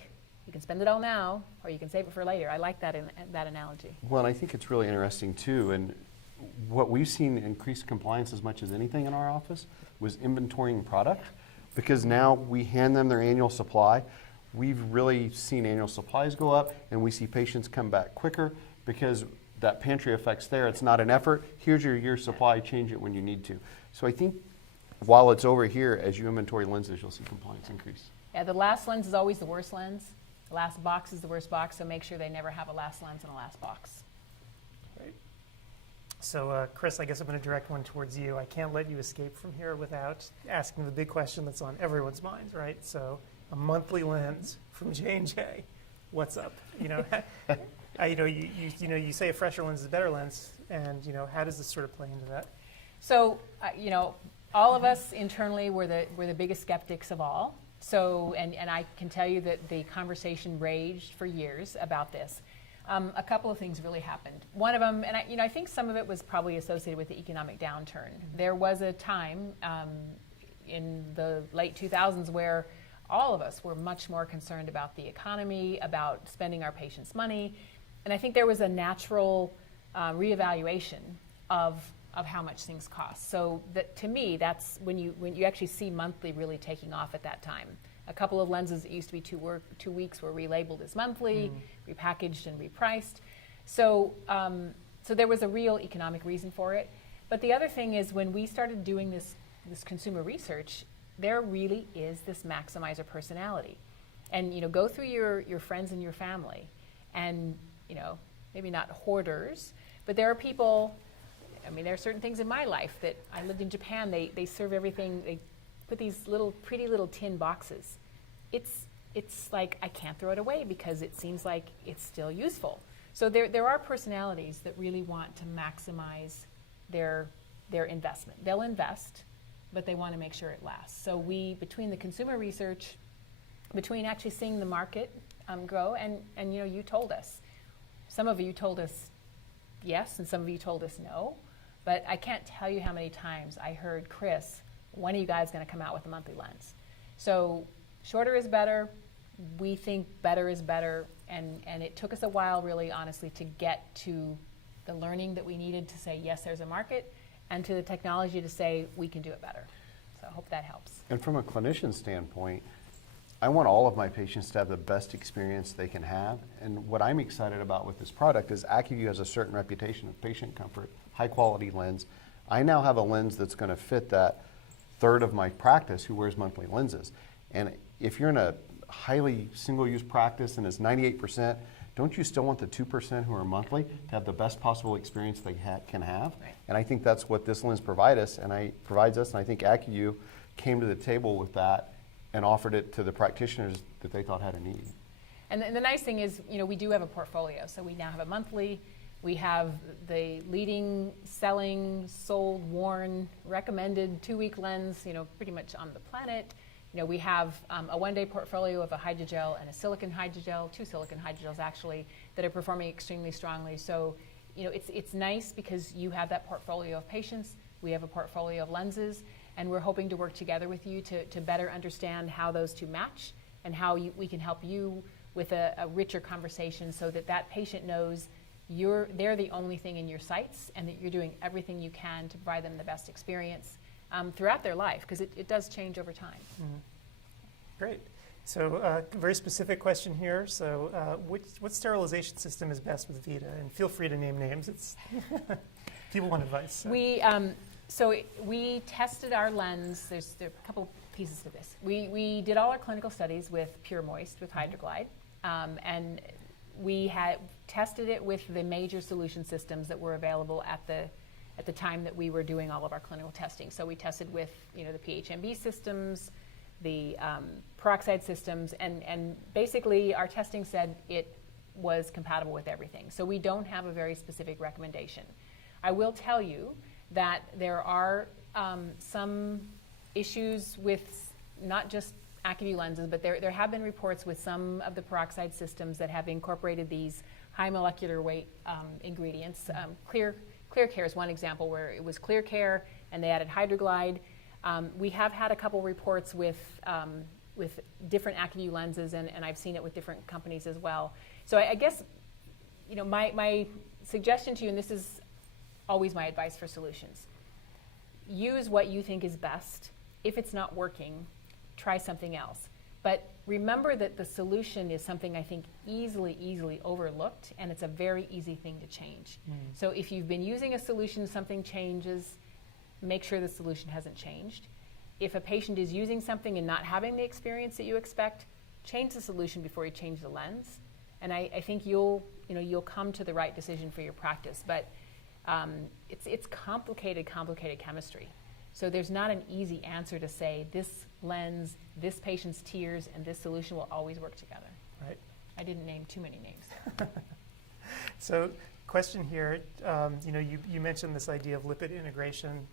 you can spend it all now, or you can save it for later. I like that that analogy. Well, and I think it's really interesting too, and what we've seen increase compliance as much as anything in our office was inventorying product, because now we hand them their annual supply. We've really seen annual supplies go up, and we see patients come back quicker because that pantry effect's there. It's not an effort. Here's your year's supply, change it when you need to. So I think while it's over here, as you inventory lenses, you'll see compliance increase. Yeah, the last lens is always the worst lens. The last box is the worst box, so make sure they never have a last lens and a last box. Great. So, Chris, I guess I'm going to direct one towards you. I can't let you escape from here without asking the big question that's on everyone's minds, right? So, a monthly lens from J&J. What's up? You know, you say a fresher lens is a better lens, and how does this sort of play into that? So, all of us internally were the biggest skeptics of all. So, and I can tell you that the conversation raged for years about this. A couple of things really happened. One of them, and I think some of it was probably associated with the economic downturn. There was a time in the late 2000s where all of us were much more concerned about the economy, about spending our patients' money, and I think there was a natural reevaluation of how much things cost. So that, to me, that's when you actually see monthly really taking off at that time. A couple of lenses that used to be 2 weeks were relabeled as monthly, repackaged and repriced. So there was a real economic reason for it. But the other thing is, when we started doing this consumer research, there really is this maximizer personality. And go through your friends and your family, and maybe not hoarders, but there are people. I mean, there are certain things in my life that I lived in Japan. They serve everything. They put these pretty little tin boxes. It's like I can't throw it away because it seems like it's still useful. So there are personalities that really want to maximize their investment. They'll invest, but they want to make sure it lasts. So between the consumer research, between actually seeing the market grow, and you told us, some of you told us yes, and some of you told us no. But I can't tell you how many times I heard, Chris, when are you guys going to come out with a monthly lens? So shorter is better. We think better is better. And it took us a while, really, honestly, to get to the learning that we needed to say, yes, there's a market, and to the technology to say, we can do it better. So I hope that helps. And from a clinician standpoint, I want all of my patients to have the best experience they can have. And what I'm excited about with this product is Acuvue has a certain reputation of patient comfort, high quality lens. I now have a lens that's going to fit that third of my practice who wears monthly lenses. And if you're in a highly single-use practice and it's 98%, don't you still want the 2% who are monthly to have the best possible experience they can have? Right. And I think that's what this lens provides us, and I think Acuvue came to the table with that and offered it to the practitioners that they thought had a need. And the nice thing is, we do have a portfolio. So we now have a monthly. We have the leading, selling, sold, worn, recommended 2-week lens, pretty much on the planet. We have a one-day portfolio of a hydrogel and a silicone hydrogel, 2 silicone hydrogels actually, that are performing extremely strongly. So, it's nice because you have that portfolio of patients. We have a portfolio of lenses. And we're hoping to work together with you to better understand how those two match, and how we can help you with a richer conversation, so that patient knows they're the only thing in your sights, and that you're doing everything you can to provide them the best experience throughout their life, because it does change over time. Mm-hmm. Great. So very specific question here. So what sterilization system is best with Vita? And feel free to name names. It's people want advice. So. So we tested our lens. There are a couple pieces to this. We did all our clinical studies with Pure Moist, with Hydroglide, and we had tested it with the major solution systems that were available at the time that we were doing all of our clinical testing. So we tested with the PHMB systems, the peroxide systems, and basically our testing said it was compatible with everything. So we don't have a very specific recommendation. I will tell you that there are some issues with not just Acuvue lenses, but there have been reports with some of the peroxide systems that have incorporated these high molecular weight ingredients. Clear Care is one example where it was Clear Care and they added Hydroglide. We have had a couple reports with different Acuvue lenses, and I've seen it with different companies as well. So I guess, my suggestion to you, and this is always my advice for solutions, use what you think is best. If it's not working, try something else. But remember that the solution is something I think easily overlooked, and it's a very easy thing to change. So if you've been using a solution, something changes, make sure the solution hasn't changed. If a patient is using something and not having the experience that you expect, change the solution before you change the lens. And I think you'll come to the right decision for your practice. But it's complicated chemistry. So there's not an easy answer to say this lens, this patient's tears, and this solution will always work together. Right. I didn't name too many names. So question here, you mentioned this idea of lipid integration.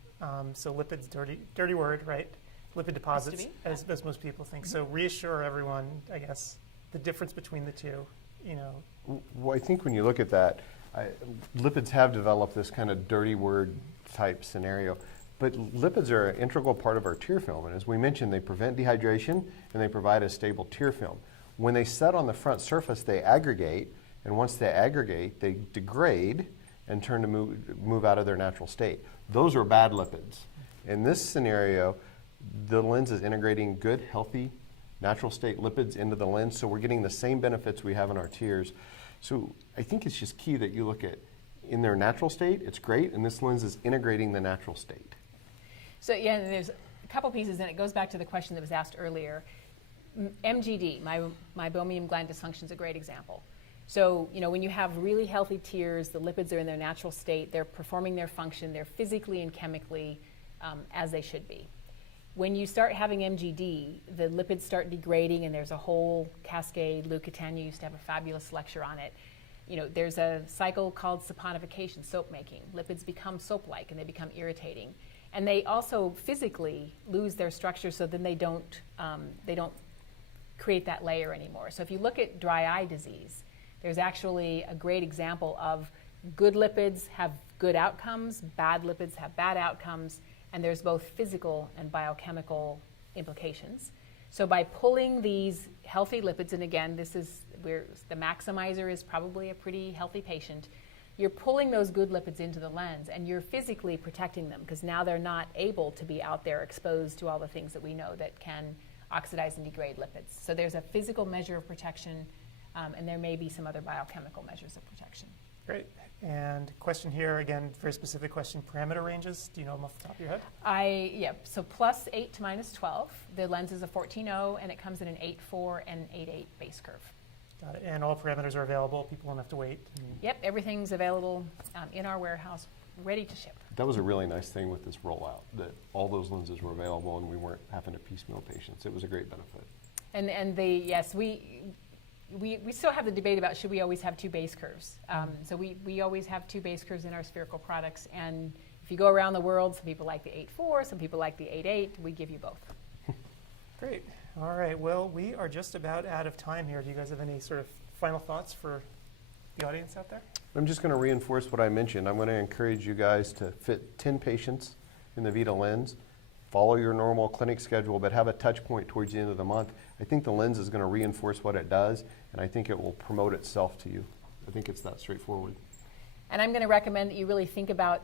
So lipid's dirty word, right? Lipid deposits, as most people think. So reassure everyone, I guess, the difference between the two, Well, I think when you look at that, lipids have developed this kind of dirty word type scenario. But lipids are an integral part of our tear film. And as we mentioned, they prevent dehydration and they provide a stable tear film. When they set on the front surface, they aggregate. And once they aggregate, they degrade and turn to move out of their natural state. Those are bad lipids. In this scenario, the lens is integrating good, healthy, natural state lipids into the lens, so we're getting the same benefits we have in our tears. So I think it's just key that you look at in their natural state, it's great, and this lens is integrating the natural state. So yeah, and there's a couple pieces, and it goes back to the question that was asked earlier. MGD, meibomian gland dysfunction, is a great example. So, when you have really healthy tears, the lipids are in their natural state, they're performing their function, they're physically and chemically as they should be. When you start having MGD, the lipids start degrading, and there's a whole cascade. Lou Catania used to have a fabulous lecture on it. There's a cycle called saponification, soap making. Lipids become soap-like, and they become irritating. And they also physically lose their structure, so then they don't create that layer anymore. So if you look at dry eye disease, there's actually a great example of good lipids have good outcomes, bad lipids have bad outcomes, and there's both physical and biochemical implications. So by pulling these healthy lipids, and again, this is where the maximizer is probably a pretty healthy patient, you're pulling those good lipids into the lens, and you're physically protecting them, because now they're not able to be out there exposed to all the things that we know that can oxidize and degrade lipids. So there's a physical measure of protection, and there may be some other biochemical measures of protection. Great. And question here, again, very specific question, parameter ranges. Do you know them off the top of your head? So +8 to -12. The lens is a 14.0, and it comes in an 8.4 and 8.8 base curve. Got it. And all parameters are available. People don't have to wait. Yep, everything's available in our warehouse, ready to ship. That was a really nice thing with this rollout, that all those lenses were available and we weren't having to piecemeal patients. It was a great benefit. We still have the debate about should we always have two base curves. So we always have two base curves in our spherical products, and if you go around the world, some people like the 8.4, some people like the 8.8. We give you both. Great. All right. Well, we are just about out of time here. Do you guys have any sort of final thoughts for the audience out there? I'm just going to reinforce what I mentioned. I'm going to encourage you guys to fit 10 patients in the Vita lens, follow your normal clinic schedule, but have a touch point towards the end of the month. I think the lens is going to reinforce what it does, and I think it will promote itself to you. I think it's that straightforward. And I'm going to recommend that you really think about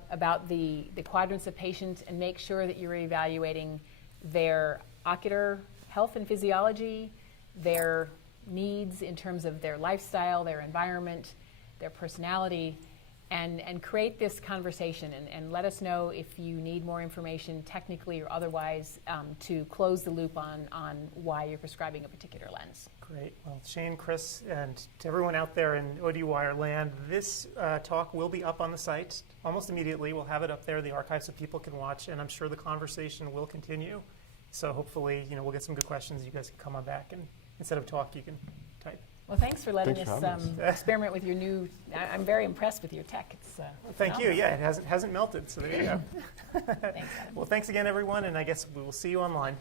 the quadrants of patients and make sure that you're evaluating their ocular health and physiology, their needs in terms of their lifestyle, their environment, their personality, and create this conversation and let us know if you need more information technically or otherwise to close the loop on why you're prescribing a particular lens. Great. Well, Shane, Chris, and to everyone out there in ODwire land, this talk will be up on the site almost immediately. We'll have it up there, the archive, so people can watch, and I'm sure the conversation will continue. So hopefully, we'll get some good questions. You guys can come on back, and instead of talk, you can type. Well, thanks for letting Thanks us experiment with your new. I'm very impressed with your tech. It's thank you. Yeah, it hasn't melted. So there you go. Thanks, Adam. Well, thanks again, everyone, and I guess we will see you online.